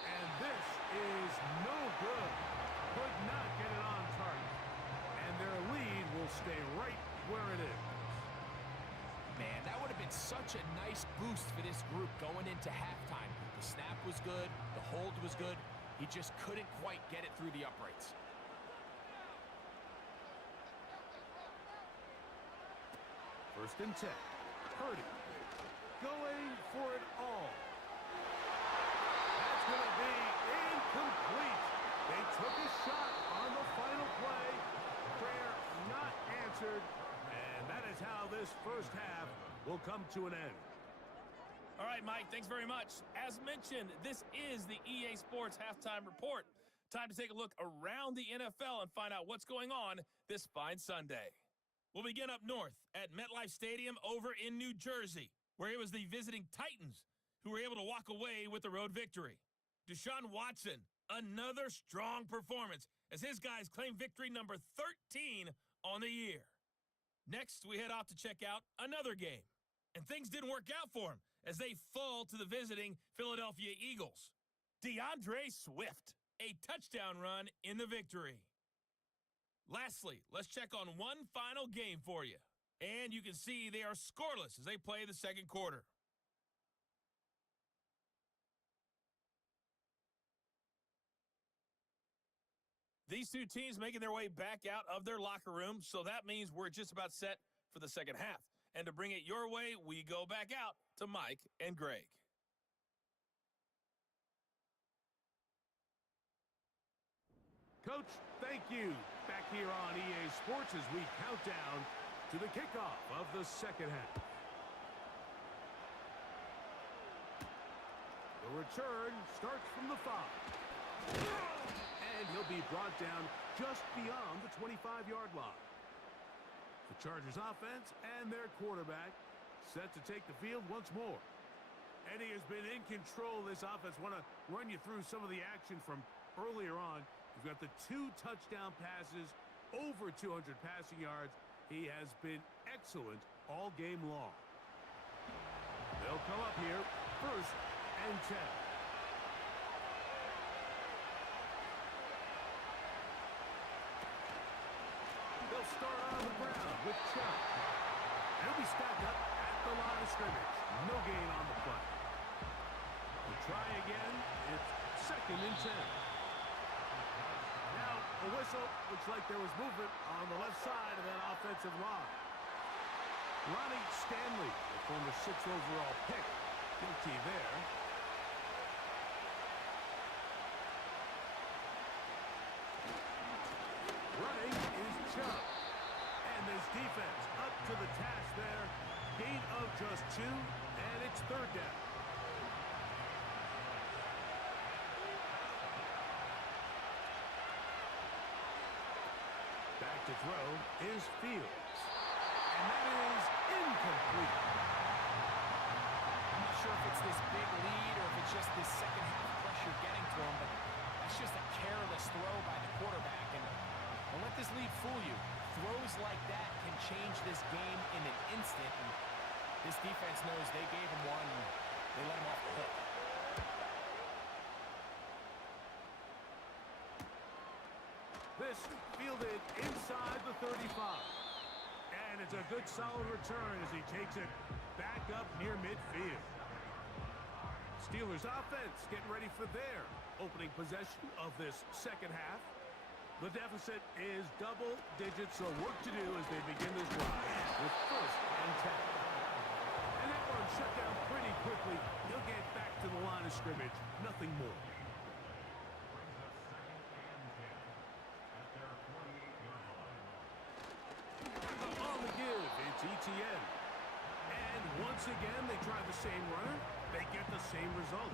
And this is no good. Could not get it on target. And their lead will stay right where it is. Man, that would have been such a nice boost for this group going into halftime. The snap was good. The hold was good. He just couldn't quite get it through the uprights. 1st and 10. Purdy going for it all. That's going to be incomplete. They took a shot on the final play. Prayer not answered. And that is how this 1st half will come to an end. All right, Mike, thanks very much. As mentioned, this is the EA Sports Halftime Report. Time to take a look around the NFL and find out what's going on this fine Sunday. We'll begin up north at MetLife Stadium over in New Jersey, where it was the visiting Titans who were able to walk away with the road victory. Deshaun Watson, another strong performance as his guys claim victory number 13 on the year. Next, we head off to check out another game. And things didn't work out for him as they fall to the visiting Philadelphia Eagles. DeAndre Swift, a touchdown run in the victory. Lastly, let's check on one final game for you. And you can see they are scoreless as they play the 2nd quarter. These two teams making their way back out of their locker room, so that means we're just about set for the 2nd half. And to bring it your way, we go back out to Mike and Greg. Coach, thank you. Back here on EA Sports as we count down to the kickoff of the 2nd half. The return starts from the 5. And he'll be brought down just beyond the 25-yard line. The Chargers offense and their quarterback set to take the field once more. Eddie has been in control of this offense. Want to run you through some of the action from earlier on. We've got the 2 touchdown passes, over 200 passing yards. He has been excellent all game long. They'll come up here, 1st and 10. They'll start on the ground with Chubb. He'll be stacked up at the line of scrimmage. No gain on the play. We'll try again. It's 2nd and 10. Now, a whistle. Looks like there was movement on the left side of that offensive line. Ronnie Stanley, the former 6th overall pick, guilty there. Running is Chubb. And this defense up to the task there. Gain of just 2, and it's 3rd down. Back to throw is Fields. And that is incomplete. I'm not sure if it's this big lead or if it's just this second half pressure getting to him, but that's just a careless throw by the quarterback. And don't let this lead fool you. Throws like that can change this game in an instant. And this defense knows they gave him one and they let him off the hook. This fielded inside the 35. And it's a good solid return as he takes it back up near midfield. Steelers offense getting ready for their opening possession of this second half. The deficit is double digits, so work to do as they begin this drive with 1st and 10. And that one shut down pretty quickly. He'll get back to the line of scrimmage. Nothing more. On the give, it's ETN. And once again, they try the same runner. They get the same result.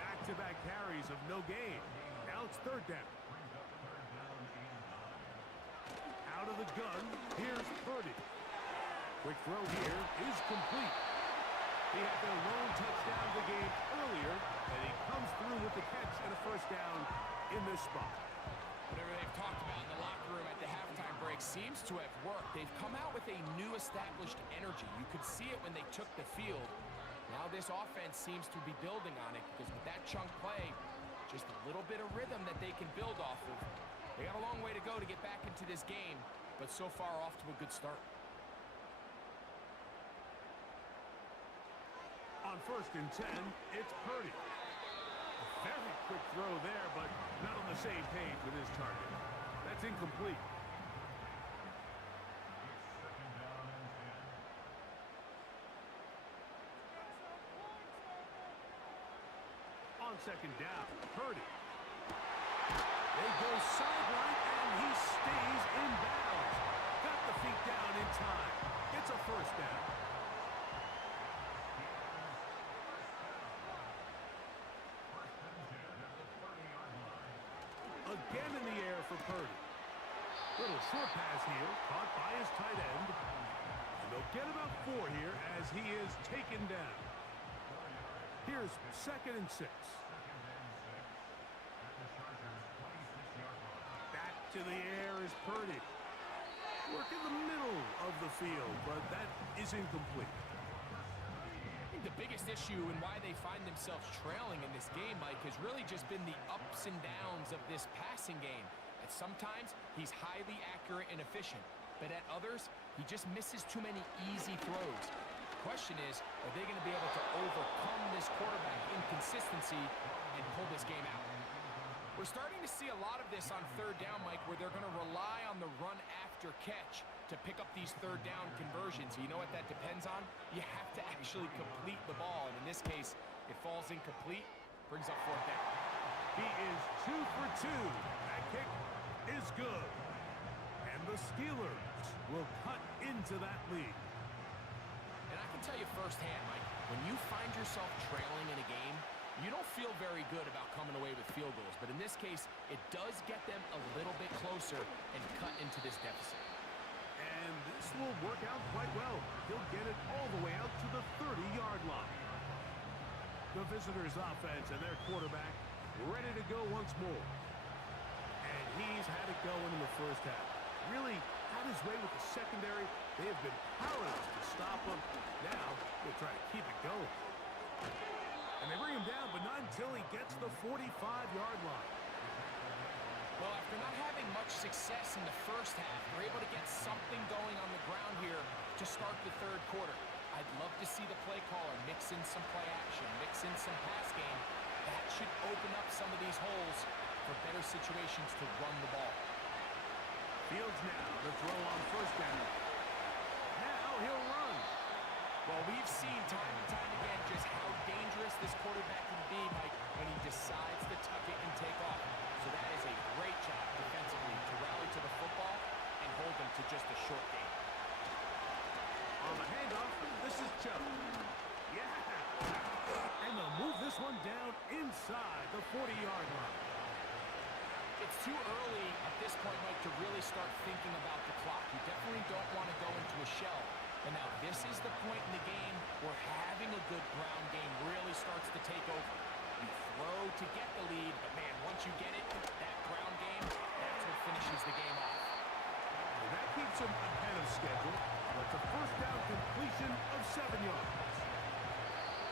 Back-to-back carries of no gain. Now it's 3rd down. Out of the gun, here's Purdy. Quick throw here is complete. He had their lone touchdown of the game earlier, and he comes through with the catch and a 1st down in this spot. Whatever they've talked about in the locker room at the halftime break seems to have worked. They've come out with a new established energy. You could see it when they took the field. Now this offense seems to be building on it because with that chunk play, just a little bit of rhythm that they can build off of. They got a long way to go to get back into this game, but so far off to a good start. On 1st and 10, it's Purdy. A very quick throw there, but not on the same page with his target. That's incomplete. On 2nd down, Purdy. They go sideline, and he stays in bounds. Got the feet down in time. It's a 1st down. Again in the air for Purdy. Little short pass here, caught by his tight end. And they'll get about 4 here as he is taken down. Here's 2nd and 6. Back to the air is Purdy. Work in the middle of the field, but that is incomplete. I think the biggest issue and why they find themselves trailing in this game, Mike, has really just been the ups and downs of this passing game. At sometimes, he's highly accurate and efficient, but at others, he just misses too many easy throws. The question is, are they going to be able to overcome this quarterback inconsistency and pull this game out? We're starting to see a lot of this on 3rd down, Mike, where they're going to rely on the run after catch to pick up these 3rd down conversions. You know what that depends on? You have to actually complete the ball, and in this case, it falls incomplete, brings up 4th down. He is 2 for 2. That kick is good. And the Steelers will cut into that lead. And I can tell you firsthand, Mike, when you find yourself trailing in a game, you don't feel very good about coming away with field goals. But in this case, it does get them a little bit closer and cut into this deficit. And this will work out quite well. He'll get it all the way out to the 30-yard line. The visitors' offense and their quarterback ready to go once more. And he's had it going in the 1st half. Really had his way with the secondary. They have been powerless to stop him. Now they'll try to keep it going. And they bring him down, but not until he gets the 45-yard line. Well, after not having much success in the 1st half, they're able to get something going on the ground here to start the 3rd quarter. I'd love to see the play caller mix in some play action, mix in some pass game. That should open up some of these holes for better situations to run the ball. Fields now to throw on first down. Now he'll run. Well, we've seen time and time again just how dangerous this quarterback can be, Mike, when he decides to tuck it and take off. So that is a great job defensively to rally to the football and hold them to just a short game. On the handoff, this is Chubb. Yeah! And they'll move this one down inside the 40-yard line. It's too early at this point, Mike, to really start thinking about the clock. You definitely don't want to go into a shell. And now this is the point in the game where having a good ground game really starts to take over. You throw to get the lead, but man, once you get it, that ground game, that's what finishes the game off. And that keeps him ahead of schedule. That's a first down completion of 7 yards.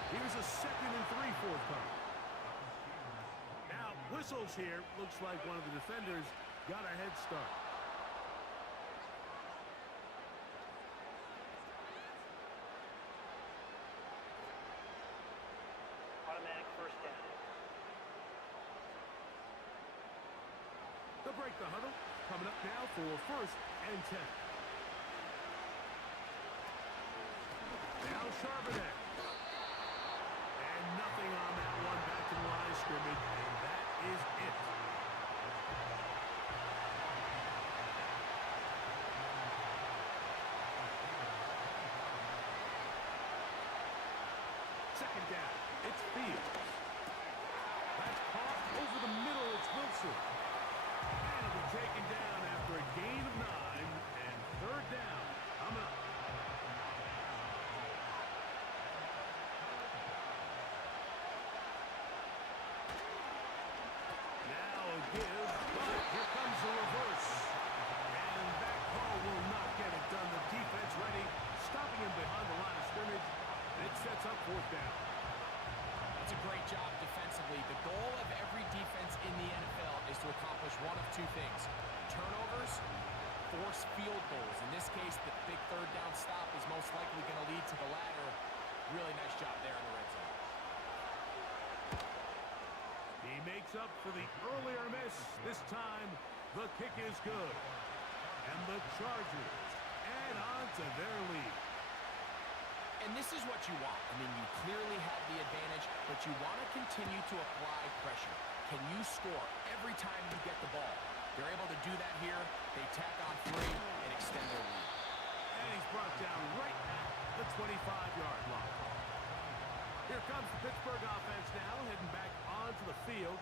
Here's a 2nd and 3 forthcoming. Now, whistles here. Looks like one of the defenders got a head start. Automatic first down. They'll break the huddle. Coming up now for 1st and 10. Now Charbonnet. And nothing on that one back to the line of scrimmage, and that is it. Second down. It's Fields. That's caught over the middle. It's Wilson. And it'll be taken down after a gain of 9, and 3rd down coming up. Now a give, but here comes the reverse. And that call will not get it done. The defense ready, stopping him behind the line of scrimmage. It sets up 4th down. That's a great job defensively. The goal of every defense in the NFL is to accomplish one of two things: turnovers, force field goals. In this case, the big 3rd down stop is most likely going to lead to the latter. Really nice job there in the red zone. He makes up for the earlier miss. This time, the kick is good. And the Chargers add on to their lead. And this is what you want. I mean, you clearly have the advantage, but you want to continue to apply pressure. Can you score every time you get the ball? They're able to do that here. They tack on 3 and extend their lead. And he's brought down right at the 25-yard line. Here comes the Pittburgh offense now, heading back onto the field.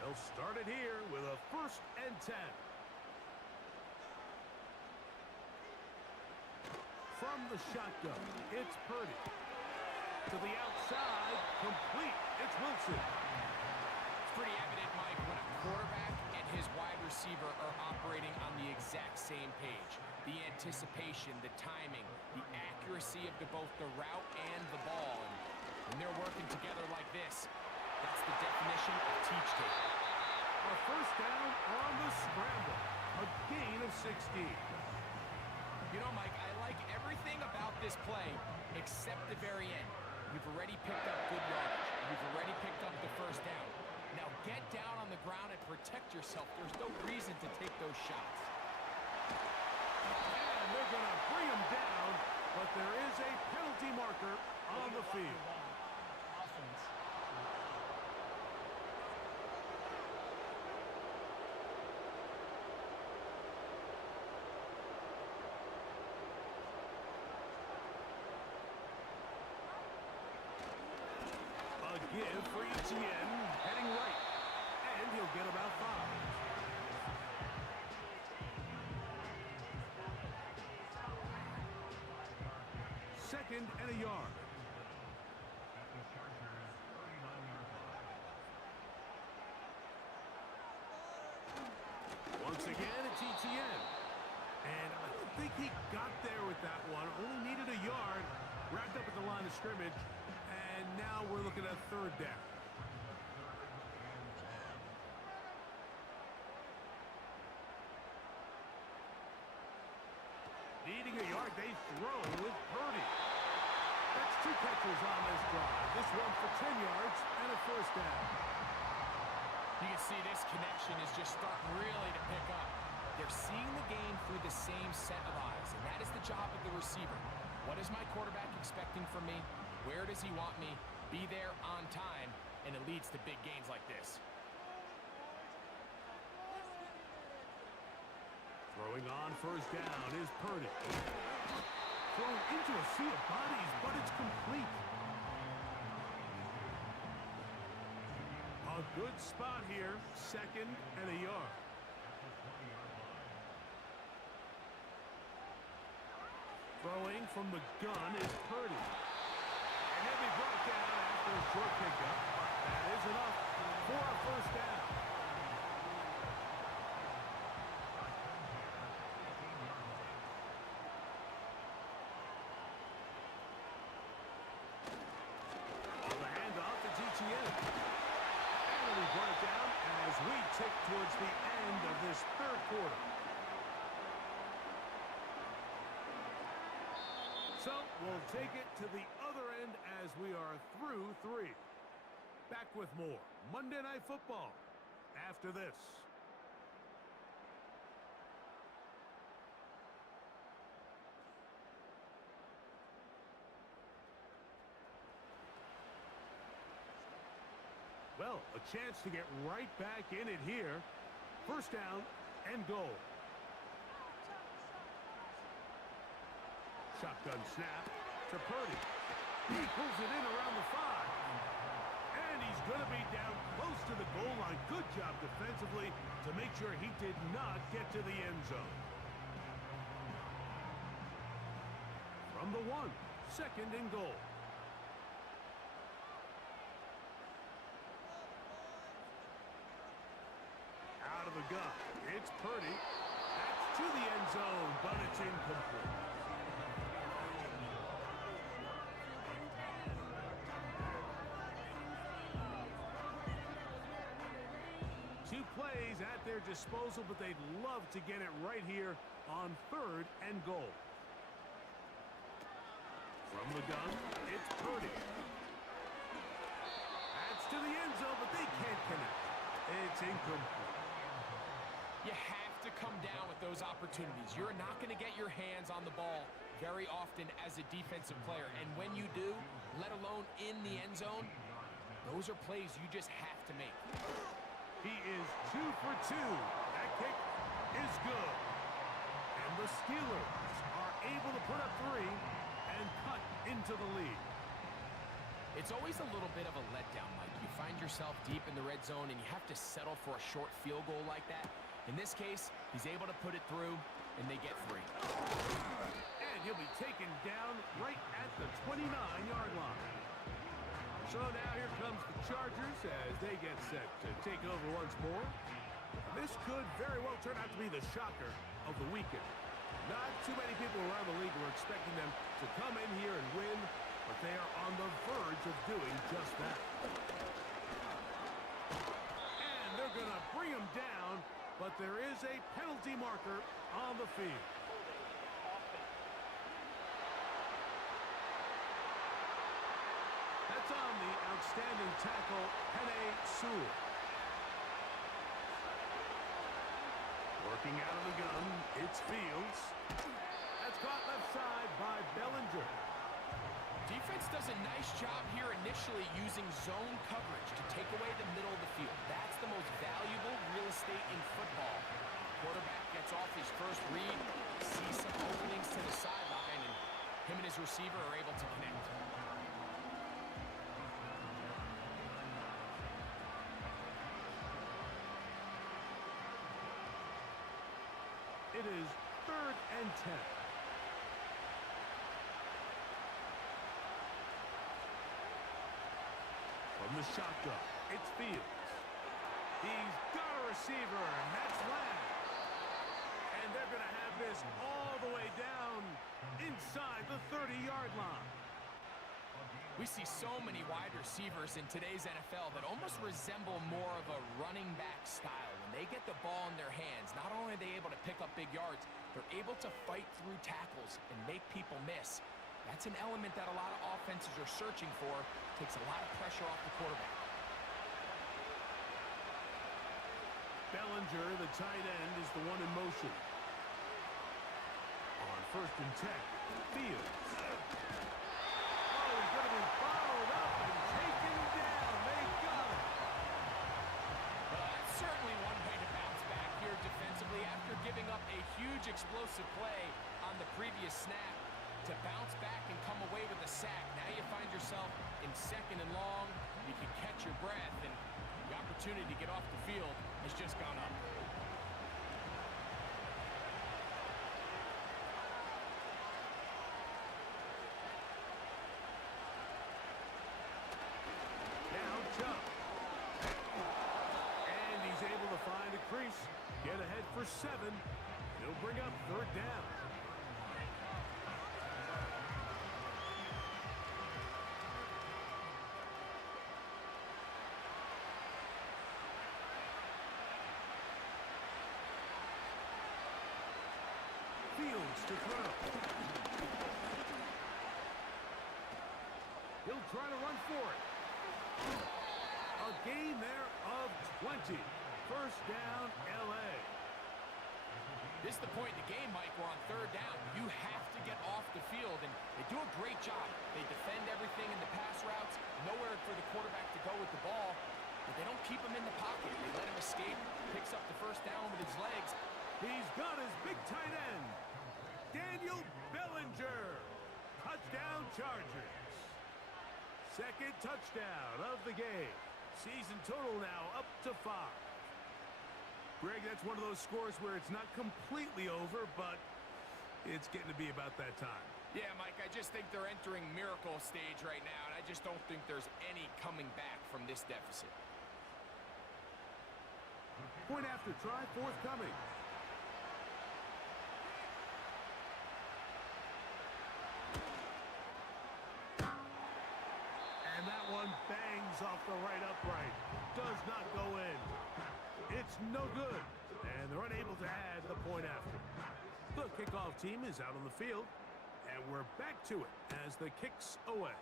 They'll start it here with a 1st and 10. From the shotgun, it's Purdy. To the outside, complete. It's Wilson. It's pretty evident, Mike, when a quarterback and his wide receiver are operating on the exact same page. The anticipation, the timing, the accuracy of both the route and the ball. And when they're working together like this, that's the definition of teach tape. A 1st down on the scramble. A gain of 16. You know, Mike, I like everything about this play except the very end. You've already picked up good yardage. You've already picked up the 1st down. Now get down on the ground and protect yourself. There's no reason to take those shots. And they're going to bring him down, but there is a penalty marker on the field. A give for Etienne, heading right, and he'll get about 5. 2nd and a yard. Once again, it's Etienne. And I don't think he got there with that one. Only needed a yard. Wrapped up at the line of scrimmage. And now we're looking at 3rd down. Needing a yard, they throw with Purdy. That's 2 catches on this drive. This one for 10 yards and a first down. You can see this connection is just starting really to pick up. They're seeing the game through the same set of eyes, and that is the job of the receiver. What is my quarterback expecting from me? Where does he want me? Be there on time, and it leads to big gains like this. Throwing on first down is Purdy. Thrown into a sea of bodies, but it's complete. A good spot here, 2nd and a yard. Throwing from the gun is Purdy. And he'll be brought down after a short pickup. That is enough for a first down. On the handoff, it's ETN. And he'll be brought down as we tick towards the end of this 3rd quarter. So we'll take it to the other end as we are through 3. Back with more Monday Night Football after this. Well, a chance to get right back in it here. First down and goal. Shotgun snap to Purdy. He pulls it in around the 5. And he's going to be down close to the goal line. Good job defensively to make sure he did not get to the end zone. From the 1, 2nd and goal. Out of the gun. It's Purdy. That's to the end zone, but it's incomplete. Plays at their disposal, but they'd love to get it right here on 3rd and goal. From the gun, it's Purdy. That's to the end zone, but they can't connect. It's incomplete. You have to come down with those opportunities. You're not going to get your hands on the ball very often as a defensive player, and when you do, let alone in the end zone, those are plays you just have to make. He is 2 for 2. That kick is good. And the Steelers are able to put up 3 and cut into the lead. It's always a little bit of a letdown, Mike. You find yourself deep in the red zone and you have to settle for a short field goal like that. In this case, he's able to put it through and they get 3. And he'll be taken down right at the 29-yard line. So now here comes the Chargers as they get set to take over once more. This could very well turn out to be the shocker of the weekend. Not too many people around the league were expecting them to come in here and win, but they are on the verge of doing just that. And they're going to bring him down, but there is a penalty marker on the field. That's on the outstanding tackle, Penei Sewell. Working out of the gun, it's Fields. That's caught left side by Bellinger. Defense does a nice job here initially using zone coverage to take away the middle of the field. That's the most valuable real estate in football. Quarterback gets off his first read, sees some openings to the sideline, and him and his receiver are able to connect. It is 3rd and 10. From the shotgun, it's Fields. He's got a receiver, and that's Lamb. And they're going to have this all the way down inside the 30-yard line. We see so many wide receivers in today's NFL that almost resemble more of a running back style. When they get the ball in their hands, not only are they able to pick up big yards, they're able to fight through tackles and make people miss. That's an element that a lot of offenses are searching for. Takes a lot of pressure off the quarterback. Bellinger, the tight end, is the one in motion. On 1st and 10, Fields. Oh, he's going to be followed up and taken down. They got it. Well, that's certainly one way to bounce back here defensively after giving up a huge explosive play on the previous snap. To bounce back and come away with a sack. Now you find yourself in 2nd and long. You can catch your breath, and the opportunity to get off the field has just gone up. Now Chubb. And he's able to find a crease. Get ahead for 7. He'll bring up 3rd down. Fields to throw. He'll try to run for it. A gain there of 20. 1st down, L.A. This is the point in the game, Mike, where on 3rd down, you have to get off the field, and they do a great job. They defend everything in the pass routes, nowhere for the quarterback to go with the ball, but they don't keep him in the pocket. They let him escape, picks up the 1st down with his legs. He's got his big tight end, Daniel Bellinger. Touchdown, Chargers. 2nd touchdown of the game. Season total now up to 5. Greg, that's one of those scores where it's not completely over, but it's getting to be about that time. Yeah, Mike, I just think they're entering miracle stage right now, and I just don't think there's any coming back from this deficit. Point after try forthcoming. And that one bangs off the right upright. Does not go in. It's no good. And they're unable to add the point after. The kickoff team is out on the field. And we're back to it as the kick's away.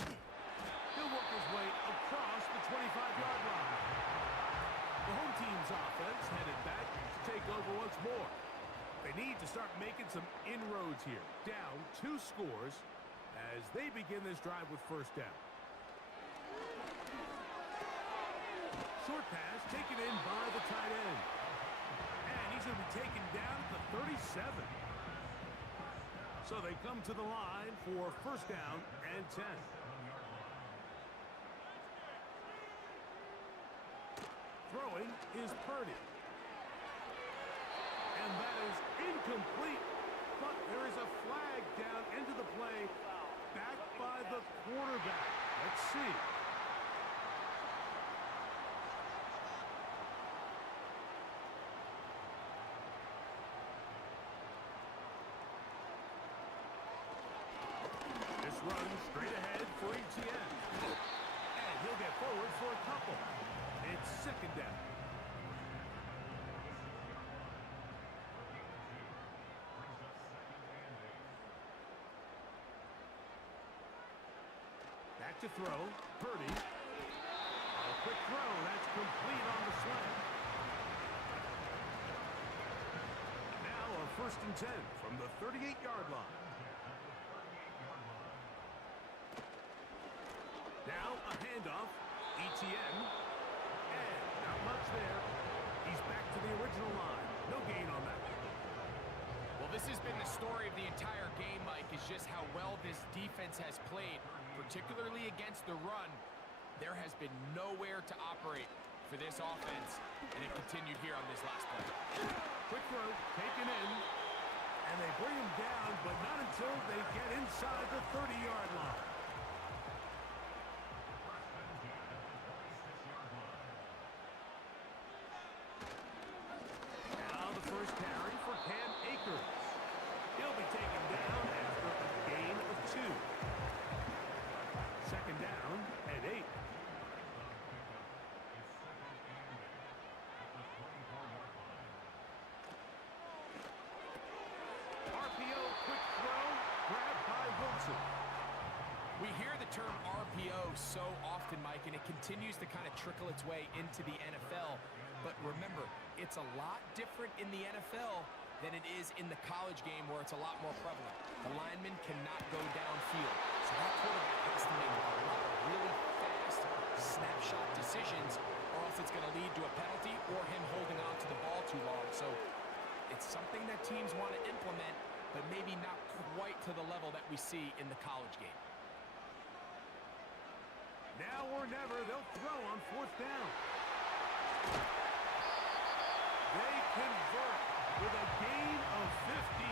He'll work his way across the 25-yard line. The home team's offense headed back to take over once more. They need to start making some inroads here. Down 2 scores as they begin this drive with 1st down. Short pass taken in by the tight end. And he's going to be taken down at the 37. So they come to the line for 1st down and 10. Throwing is Purdy. And that is incomplete. But there is a flag down into the play. Backed by the quarterback. Let's see. This runs straight ahead for ETN. And he'll get forward for a couple. It's 2nd down. Back to throw. Purdy. A quick throw. That's complete on the slant. Now a 1st and 10 from the 38-yard line. Now a handoff. ETN. And not much there. He's back to the original line. No gain on that. Well, this has been the story of the entire game, Mike, is just how well this defense has played, particularly against the run. There has been nowhere to operate for this offense, and it continued here on this last play. Quick throw, taken in, and they bring him down, but not until they get inside the 30-yard line. Now the first carry for Cam Akers. He'll be taken down after a gain of 2. 2nd down and 8. RPO, quick throw, so often, Mike, and it continues to kind of trickle its way into the NFL. But remember, it's a lot different in the NFL than it is in the college game where it's a lot more prevalent. The lineman cannot go downfield. So that quarterback has to make a lot of really fast snapshot decisions, or else it's going to lead to a penalty or him holding on to the ball too long. So it's something that teams want to implement, but maybe not quite to the level that we see in the college game. Now or never, they'll throw on 4th down. They convert with a gain of 15.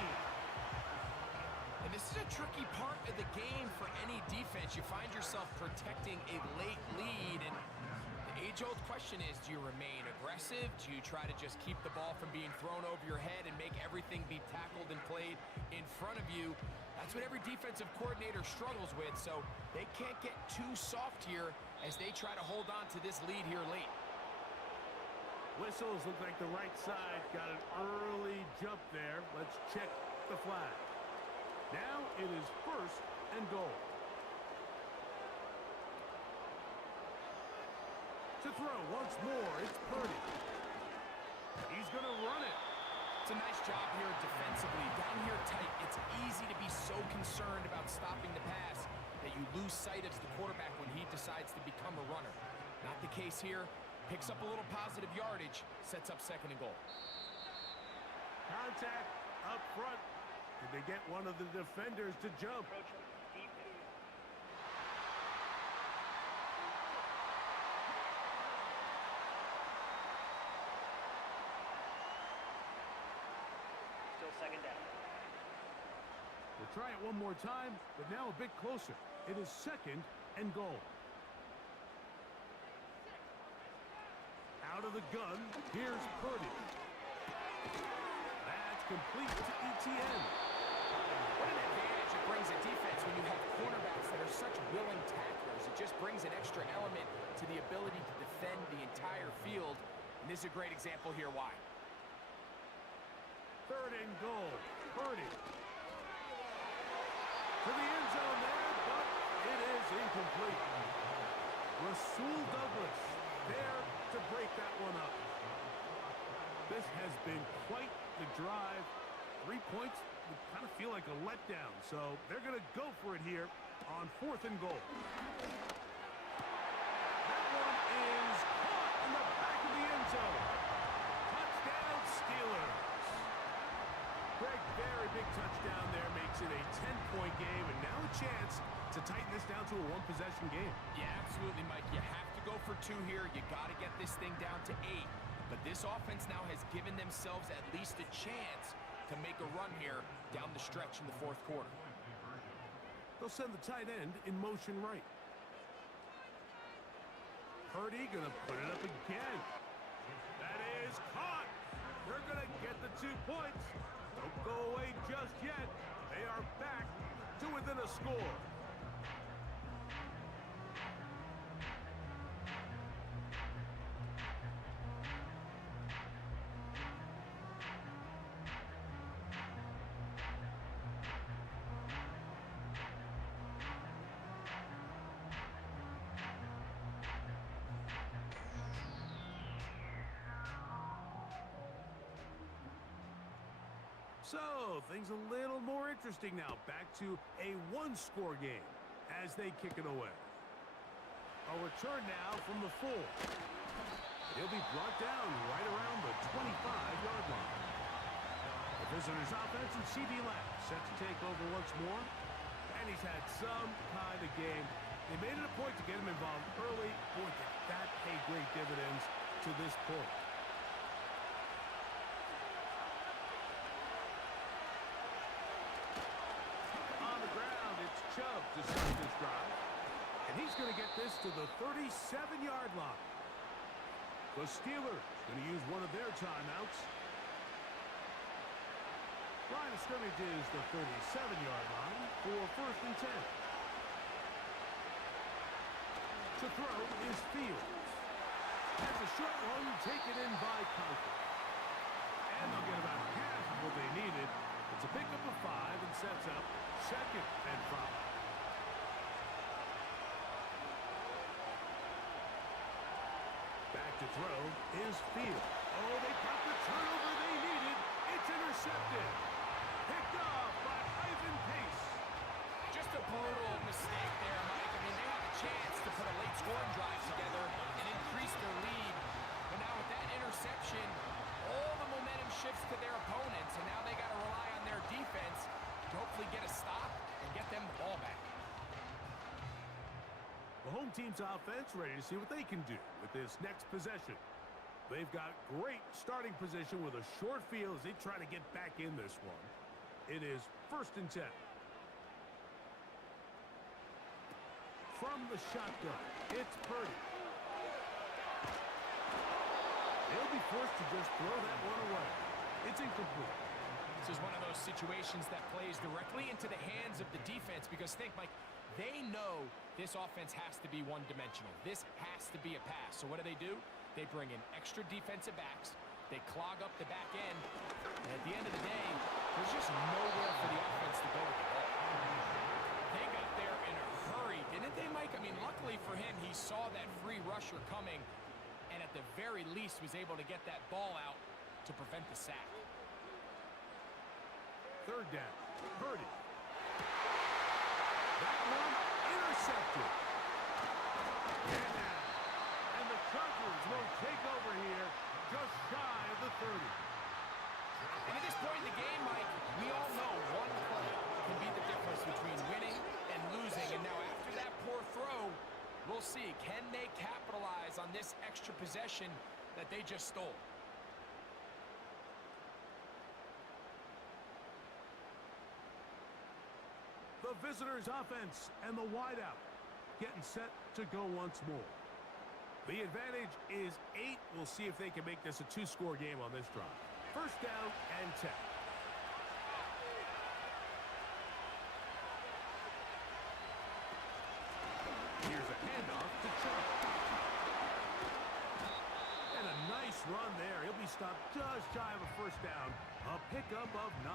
And this is a tricky part of the game for any defense. You find yourself protecting a late lead, and the age-old question is, do you remain aggressive? Do you try to just keep the ball from being thrown over your head and make everything be tackled and played in front of you? That's what every defensive coordinator struggles with, so they can't get too soft here as they try to hold on to this lead here late. Whistles look like the right side got an early jump there. Let's check the flag. Now it is 1st and goal. To throw once more, it's Purdy. He's going to run it. It's a nice job here defensively. Down here tight, it's easy to be so concerned about stopping the pass that you lose sight of the quarterback when he decides to become a runner. Not the case here. Picks up a little positive yardage, sets up 2nd and goal. Contact up front. Did they get one of the defenders to jump? Approaching deep two. Still 2nd down. We'll try it one more time, but now a bit closer. It is 2nd and goal. Out of the gun, here's Purdy. That's complete to ETN. What an advantage it brings a defense when you have cornerbacks that are such willing tacklers. It just brings an extra element to the ability to defend the entire field. And this is a great example here why. 3rd and goal. Purdy. To the end zone there, but it is incomplete. Rasul Douglas there to break that one up. This has been quite the drive. 3 points would kind of feel like a letdown, so they're going to go for it here on 4th and goal. That one is caught in the back of the end zone. Touchdown, Steelers. Greg, very big touchdown there, makes it a 10-point game, and now a chance to tighten this down to a 1-possession game. Yeah, absolutely, Mike. You have to go for 2 here. You got to get this thing down to 8. But this offense now has given themselves at least a chance to make a run here down the stretch in the 4th quarter. They'll send the tight end in motion right. Purdy going to put it up again. That is caught. They're going to get the 2 points. Don't go away just yet. They are back to within a score. So, things a little more interesting now. Back to a 1-score game as they kick it away. A return now from the 4. He'll be brought down right around the 25-yard line. The visitors' offense and CD Lamb set to take over once more. And he's had some kind of game. They made it a point to get him involved early. Boy, did that pay great dividends to this point. Chubb to start this drive. And he's going to get this to the 37-yard line. The Steelers going to use one of their timeouts. Line of scrimmage is the 37-yard line for 1st and 10. To throw is Fields. That's a short one taken in by Conklin. And they'll get about half of what they needed. It's a pickup of 5 and sets up 2nd and 5. to throw is Field. Oh, they got the turnover they needed. It's intercepted. Picked off by Ivan Pace. Just a brutal mistake there, Mike. I mean, they had a chance to put a late scoring drive together and increase their lead. But now with that interception, all the momentum shifts to their opponents, and now they got to rely on their defense to hopefully get a stop and get them the ball back. The home team's offense ready to see what they can do with this next possession. They've got great starting position with a short field as they try to get back in this one. It is 1st and 10. From the shotgun, it's Purdy. They'll be forced to just throw that one away. It's incomplete. This is one of those situations that plays directly into the hands of the defense because think, Mike, they know this offense has to be one-dimensional. This has to be a pass. So what do? They bring in extra defensive backs. They clog up the back end. And at the end of the day, there's just nowhere for the offense to go with the ball. They got there in a hurry, didn't they, Mike? I mean, luckily for him, he saw that free rusher coming and at the very least was able to get that ball out to prevent the sack. 3rd down. Purdy. That one intercepted. And the Chargers will take over here just shy of the 30. And at this point in the game, Mike, we all know one play can be the difference between winning and losing. And now after that poor throw, we'll see, can they capitalize on this extra possession that they just stole? The visitors' offense and the wideout getting set to go once more. The advantage is 8. We'll see if they can make this a 2-score game on this drive. 1st down and 10. Here's a handoff to Chubb. And a nice run there. He'll be stopped just shy of a 1st down. A pickup of 9.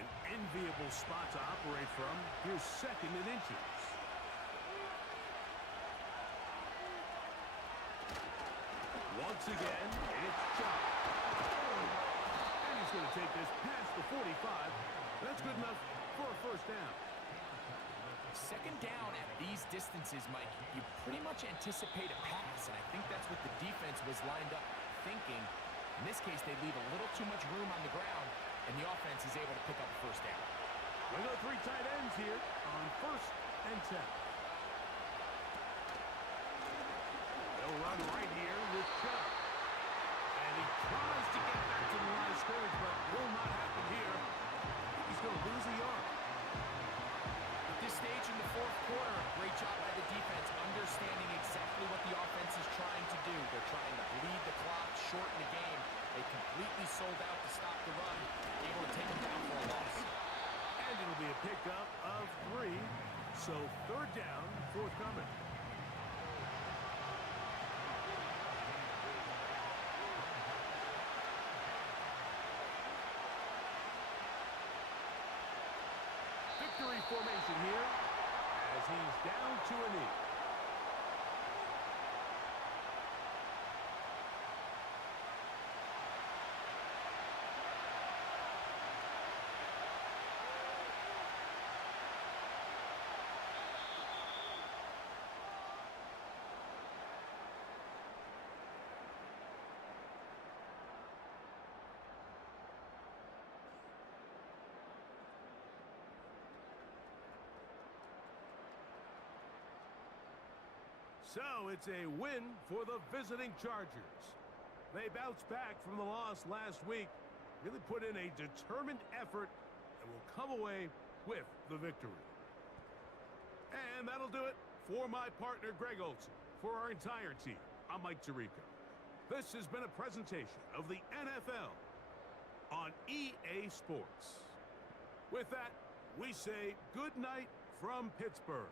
An enviable spot to operate from. Here's 2nd and inches. Once again, it's Chubb. And he's going to take this past the 45. That's good enough for a 1st down. 2nd down at these distances, Mike, you pretty much anticipate a pass, and I think that's what the defense was lined up thinking. In this case, they leave a little too much room on the ground, and the offense is able to pick up a 1st down. We got 3 tight ends here on 1st and 10. They'll run right here with Chubb. And he tries to get back to the line of scrimmage, but will not happen here. He's going to lose a yard. At this stage in the 4th quarter, great job by the defense, understanding exactly what the offense is trying to do. They're trying to bleed the clock, shorten the game. They completely sold out to stop the run, able to take them down for a loss. And it'll be a pickup of 3. So 3rd down, forthcoming. Victory formation here as he's down to a knee. So it's a win for the visiting Chargers. They bounced back from the loss last week, really put in a determined effort, and will come away with the victory. And that'll do it for my partner, Greg Olson. For our entire team, I'm Mike Tirico. This has been a presentation of the NFL on EA Sports. With that, we say good night from Pittsburgh.